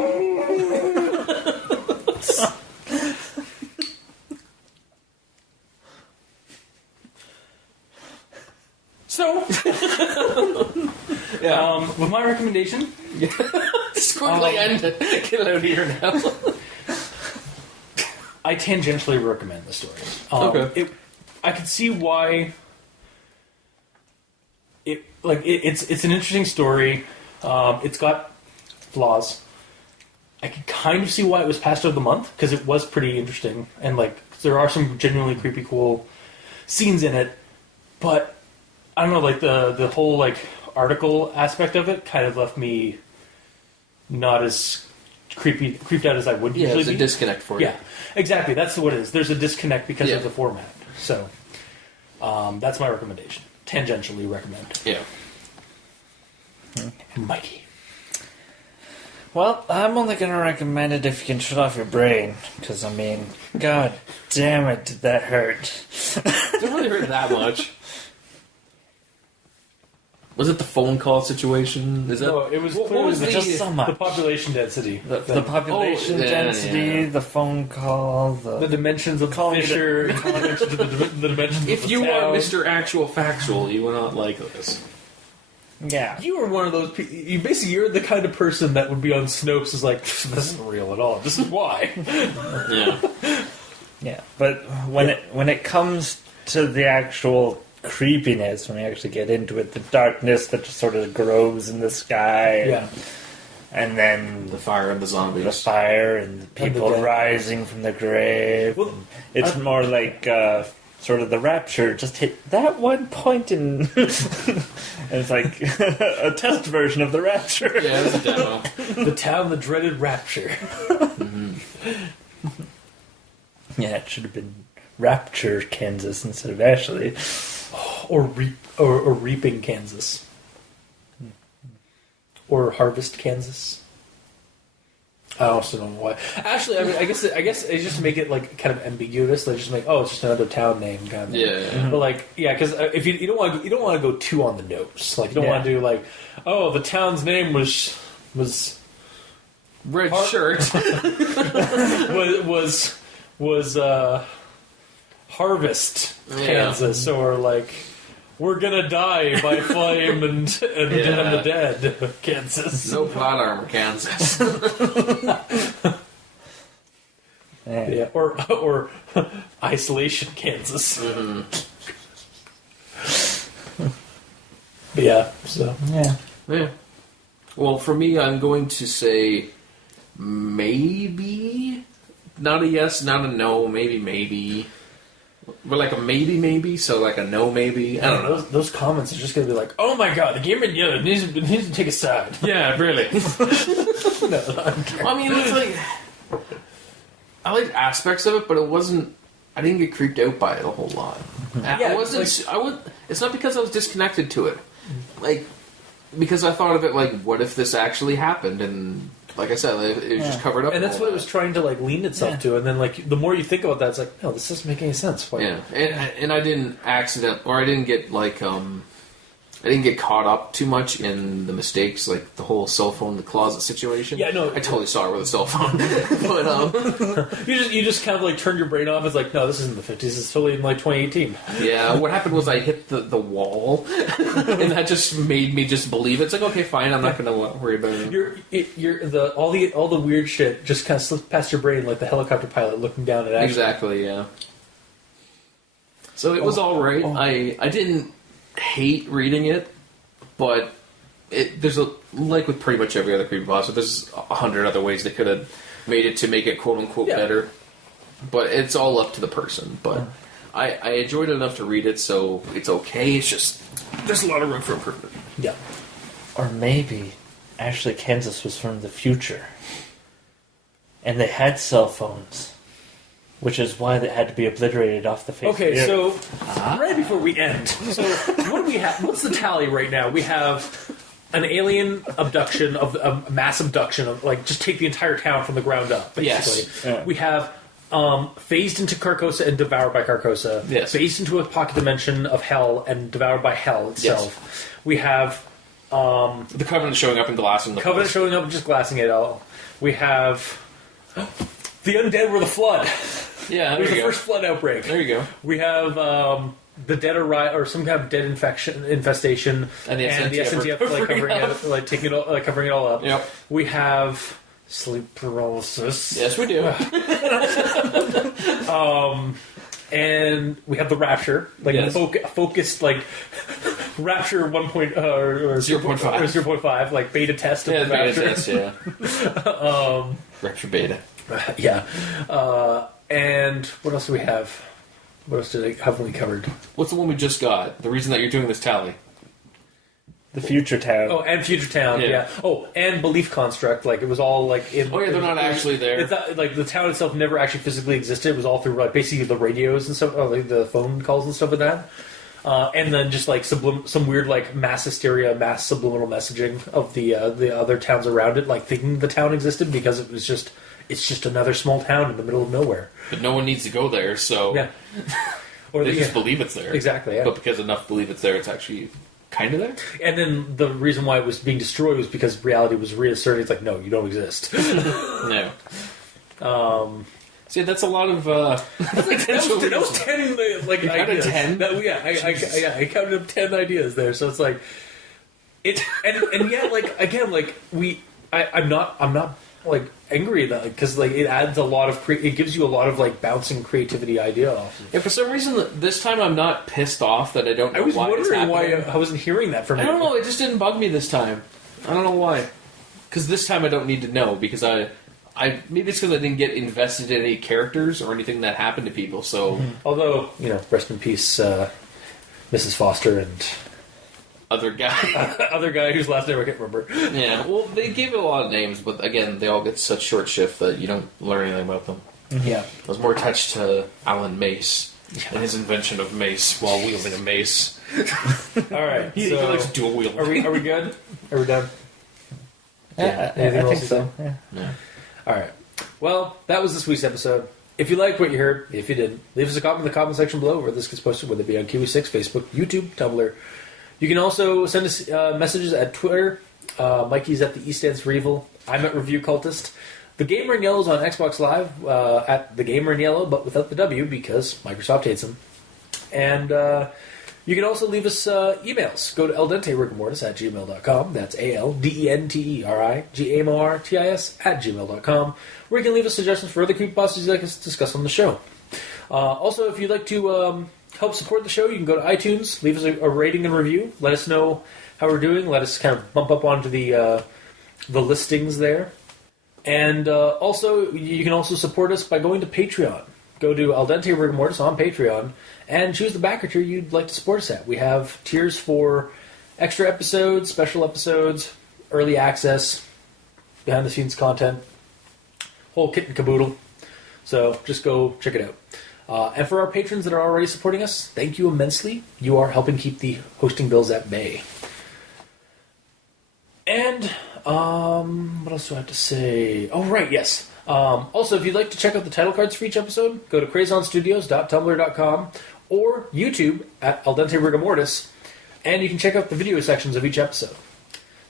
So, with my recommendation, just quickly end it. Get out of here now. I tangentially recommend the story. Okay. I could see why. It's an interesting story. It's got flaws. I could kind of see why it was passed of the month, because it was pretty interesting, and like there are some genuinely creepy, cool scenes in it. But I don't know, like the whole like article aspect of it kind of left me not as creeped out as I would usually be. There's a disconnect for you. Yeah, exactly. That's what it is. There's a disconnect because of the format. So that's my recommendation. Tangentially recommend. Yeah. Mikey. Well, I'm only going to recommend it if you can shut off your brain. Because, I mean, god damn it, did that hurt. It didn't really hurt that much. Was it the phone call situation? Is that No, it was what clearly was just so much. the population density. The population density, yeah. the phone call, The dimensions of the Calling it fissure, the dimensions If of the you town. are Mr. Actual Factual, you will not like this. yeah. You are one of those people. You're the kind of person that would be on Snopes is like, this isn't real at all. This is why. Yeah. Yeah, but when it comes to the actual creepiness, when we actually get into it, the darkness that just sort of grows in the sky, Yeah. and then The fire and the zombies. the fire and the people dead. rising from the grave. Well, It's more like sort of the rapture just hit that one point in and it's like a test version of the rapture. Yeah, it's a demo. The town, the dreaded rapture. Yeah, it should have been Rapture, Kansas instead of Ashley. Or reaping Kansas. Or harvest Kansas. I also don't know why. Actually, I mean, I guess they just make it like kind of ambiguous. They just make it's just another town name kind of thing. Yeah. But like because if you don't want to go too on the nose. Like you don't want to do like the town's name was Red shirt. was Harvest, Yeah. Kansas, or like We're Gonna Die by Flame and the Dead, Kansas. No plot armor, Kansas. Yeah, or Isolation, Kansas. Mm-hmm. But yeah, so Yeah. Yeah. Well, for me, I'm going to say maybe. Not a yes, not a no, maybe. But like a maybe, so like a no maybe. I don't know. Those comments are just gonna be like, "Oh my god, the game needs to take a side." Yeah, really. No, I'm kidding. I mean, it's like I liked aspects of it, but it wasn't. I didn't get creeped out by it a whole lot. Yeah, I wasn't. It's not because I was disconnected to it, like because I thought of it like, what if this actually happened? And like I said, it was just covered up. And that's all what it that. was trying to like lean itself to. And then like the more you think about that, it's like, no, this doesn't make any sense. Why? Yeah, and I didn't I didn't get like I didn't get caught up too much in the mistakes, like the whole cell phone, the closet situation. Yeah, no, I totally saw it with a cell phone, but you just kind of like turned your brain off. It's like, no, this isn't the 50s. It's totally in like 2018. yeah, what happened was I hit the wall, and that just made me just believe it. It's like, okay, fine, I'm not going to worry about it. All the weird shit just kind of slipped past your brain, like the helicopter pilot looking down at action. Exactly, yeah. So it was all right. I didn't hate reading it, but there's like with pretty much every other creepypasta, there's 100 other ways they could have made it to make it quote unquote better. But it's all up to the person. But I enjoyed it enough to read it, so it's okay. It's just there's a lot of room for improvement. Yeah. Or maybe Ashley, Kansas was from the future. And they had cell phones. Which is why they had to be obliterated off the face of the Okay, earth. so right before we end, so what do we have? What's the tally right now? We have an alien abduction of a mass abduction of like just take the entire town from the ground up. Basically, Yes. Yeah. We have phased into Carcosa and devoured by Carcosa. Yes. Phased into a pocket dimension of hell and devoured by hell itself. We have The Covenant showing up and glassing the Covenant place. showing up and just glassing it all. We have the undead were the flood. Yeah, It there was you the go. first flood outbreak. There you go. We have the dead or some kind of dead infestation, And the SNTF like covering it all up. Yep. We have sleep paralysis. Yes, we do. And we have the rapture, like Yes. focused like rapture 1. Or 0.5. 0.5, like beta test of Yeah, the beta rapture. test, yeah. Rapture beta. Yeah. And what else do we have? What else haven't we covered? What's the one we just got? The reason that you're doing this tally. The future town. Oh, and Future Town, yeah. Oh, and Belief Construct, like it was all like in. Oh yeah, they're not actually there. It's not, like the town itself never actually physically existed. It was all through like basically the radios and stuff, like the phone calls and stuff like that. And then just like some weird like mass hysteria, mass subliminal messaging of the other towns around it, like thinking the town existed because it's just another small town in the middle of nowhere. But no one needs to go there, so Yeah. Or they just believe it's there. Exactly, yeah. But because enough believe it's there, it's actually kind of there. And then the reason why it was being destroyed was because reality was reasserting. It's like, no, you don't exist. No. See, that's a lot of. that was 10 like You counted ideas. 10? I counted up 10 ideas there. So it's like it, and yeah, like again, like I'm not like angry at that because like it adds a lot of it gives you a lot of like bouncing creativity idea off. Yeah, for some reason, this time I'm not pissed off that I don't know I was why it's wondering why happening. I wasn't hearing that from you. I don't know, it just didn't bug me this time. I don't know why. Because this time I don't need to know, because I maybe it's because I didn't get invested in any characters or anything that happened to people, so... Although, rest in peace, Mrs. Foster and... Other guy. Other guy whose last name I can't remember. Yeah, well, they gave it a lot of names, but again, they all get such short shift that you don't learn anything about them. Yeah. I was more attached to Alan Mace and his invention of mace while wielding a mace. Alright, He likes dual wield. Are we good? Are we done? Yeah, Anything I else think to so. say? Yeah. Alright. Well, that was this week's episode. If you liked what you heard, if you didn't, leave us a comment in the comment section below where this gets posted, whether it be on Kiwi6, Facebook, YouTube, Tumblr. You can also send us messages at Twitter. Mikey's at the E stands for evil. I'm at Review Cultist. The Gamer in Yellow is on Xbox Live at The Gamer in Yellow, but without the W because Microsoft hates them. And you can also leave us emails. Go to eldenterigamortis@gmail.com. That's ALDENTERIGAMORTIS@gmail.com, where you can leave us suggestions for other creepypastas you'd like us to discuss on the show. Also, if you'd like to help support the show, you can go to iTunes, leave us a rating and review. Let us know how we're doing. Let us kind of bump up onto the listings there. And also, you can also support us by going to Patreon. Go to Al Dente Rigamortis on Patreon and choose the backer tier you'd like to support us at. We have tiers for extra episodes, special episodes, early access, behind-the-scenes content, whole kit and caboodle. So just go check it out. And for our patrons that are already supporting us, thank you immensely. You are helping keep the hosting bills at bay. And, what else do I have to say? Oh, right, yes. Also, if you'd like to check out the title cards for each episode, go to crazonstudios.tumblr.com or YouTube at Al Dente Rigamortis, and you can check out the video sections of each episode.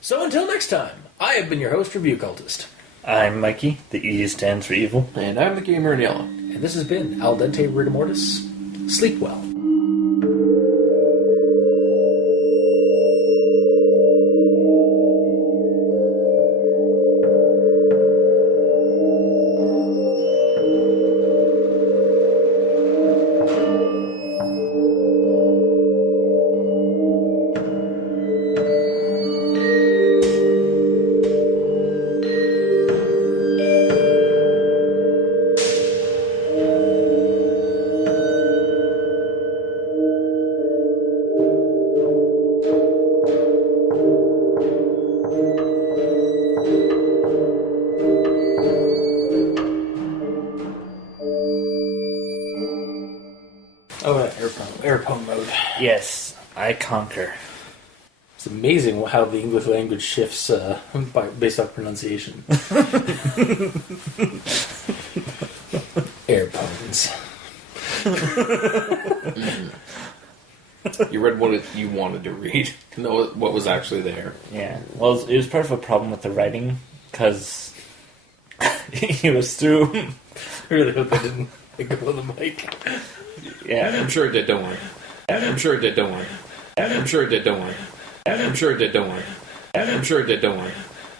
So until next time, I have been your host, Review Cultist. I'm Mikey. The E stands for evil. And I'm the Gamer in Yellow. And this has been Al Dente Rigamortis. Sleep well. Airplane mode. Yes, I conquer. It's amazing how the English language shifts based off pronunciation. Airplanes. You read what you wanted to read. Know what was actually there. Yeah. Well, it was part of a problem with the writing, because he was through... I really hope I didn't go on the mic. Yeah. I'm sure it did, don't worry. I'm sure it did, don't worry. I'm sure it did, don't worry. I'm sure it did, don't worry. I'm sure it did, don't worry.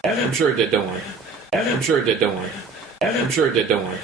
I'm sure it did, don't worry. I'm sure it did, don't worry. I'm sure it did, don't worry.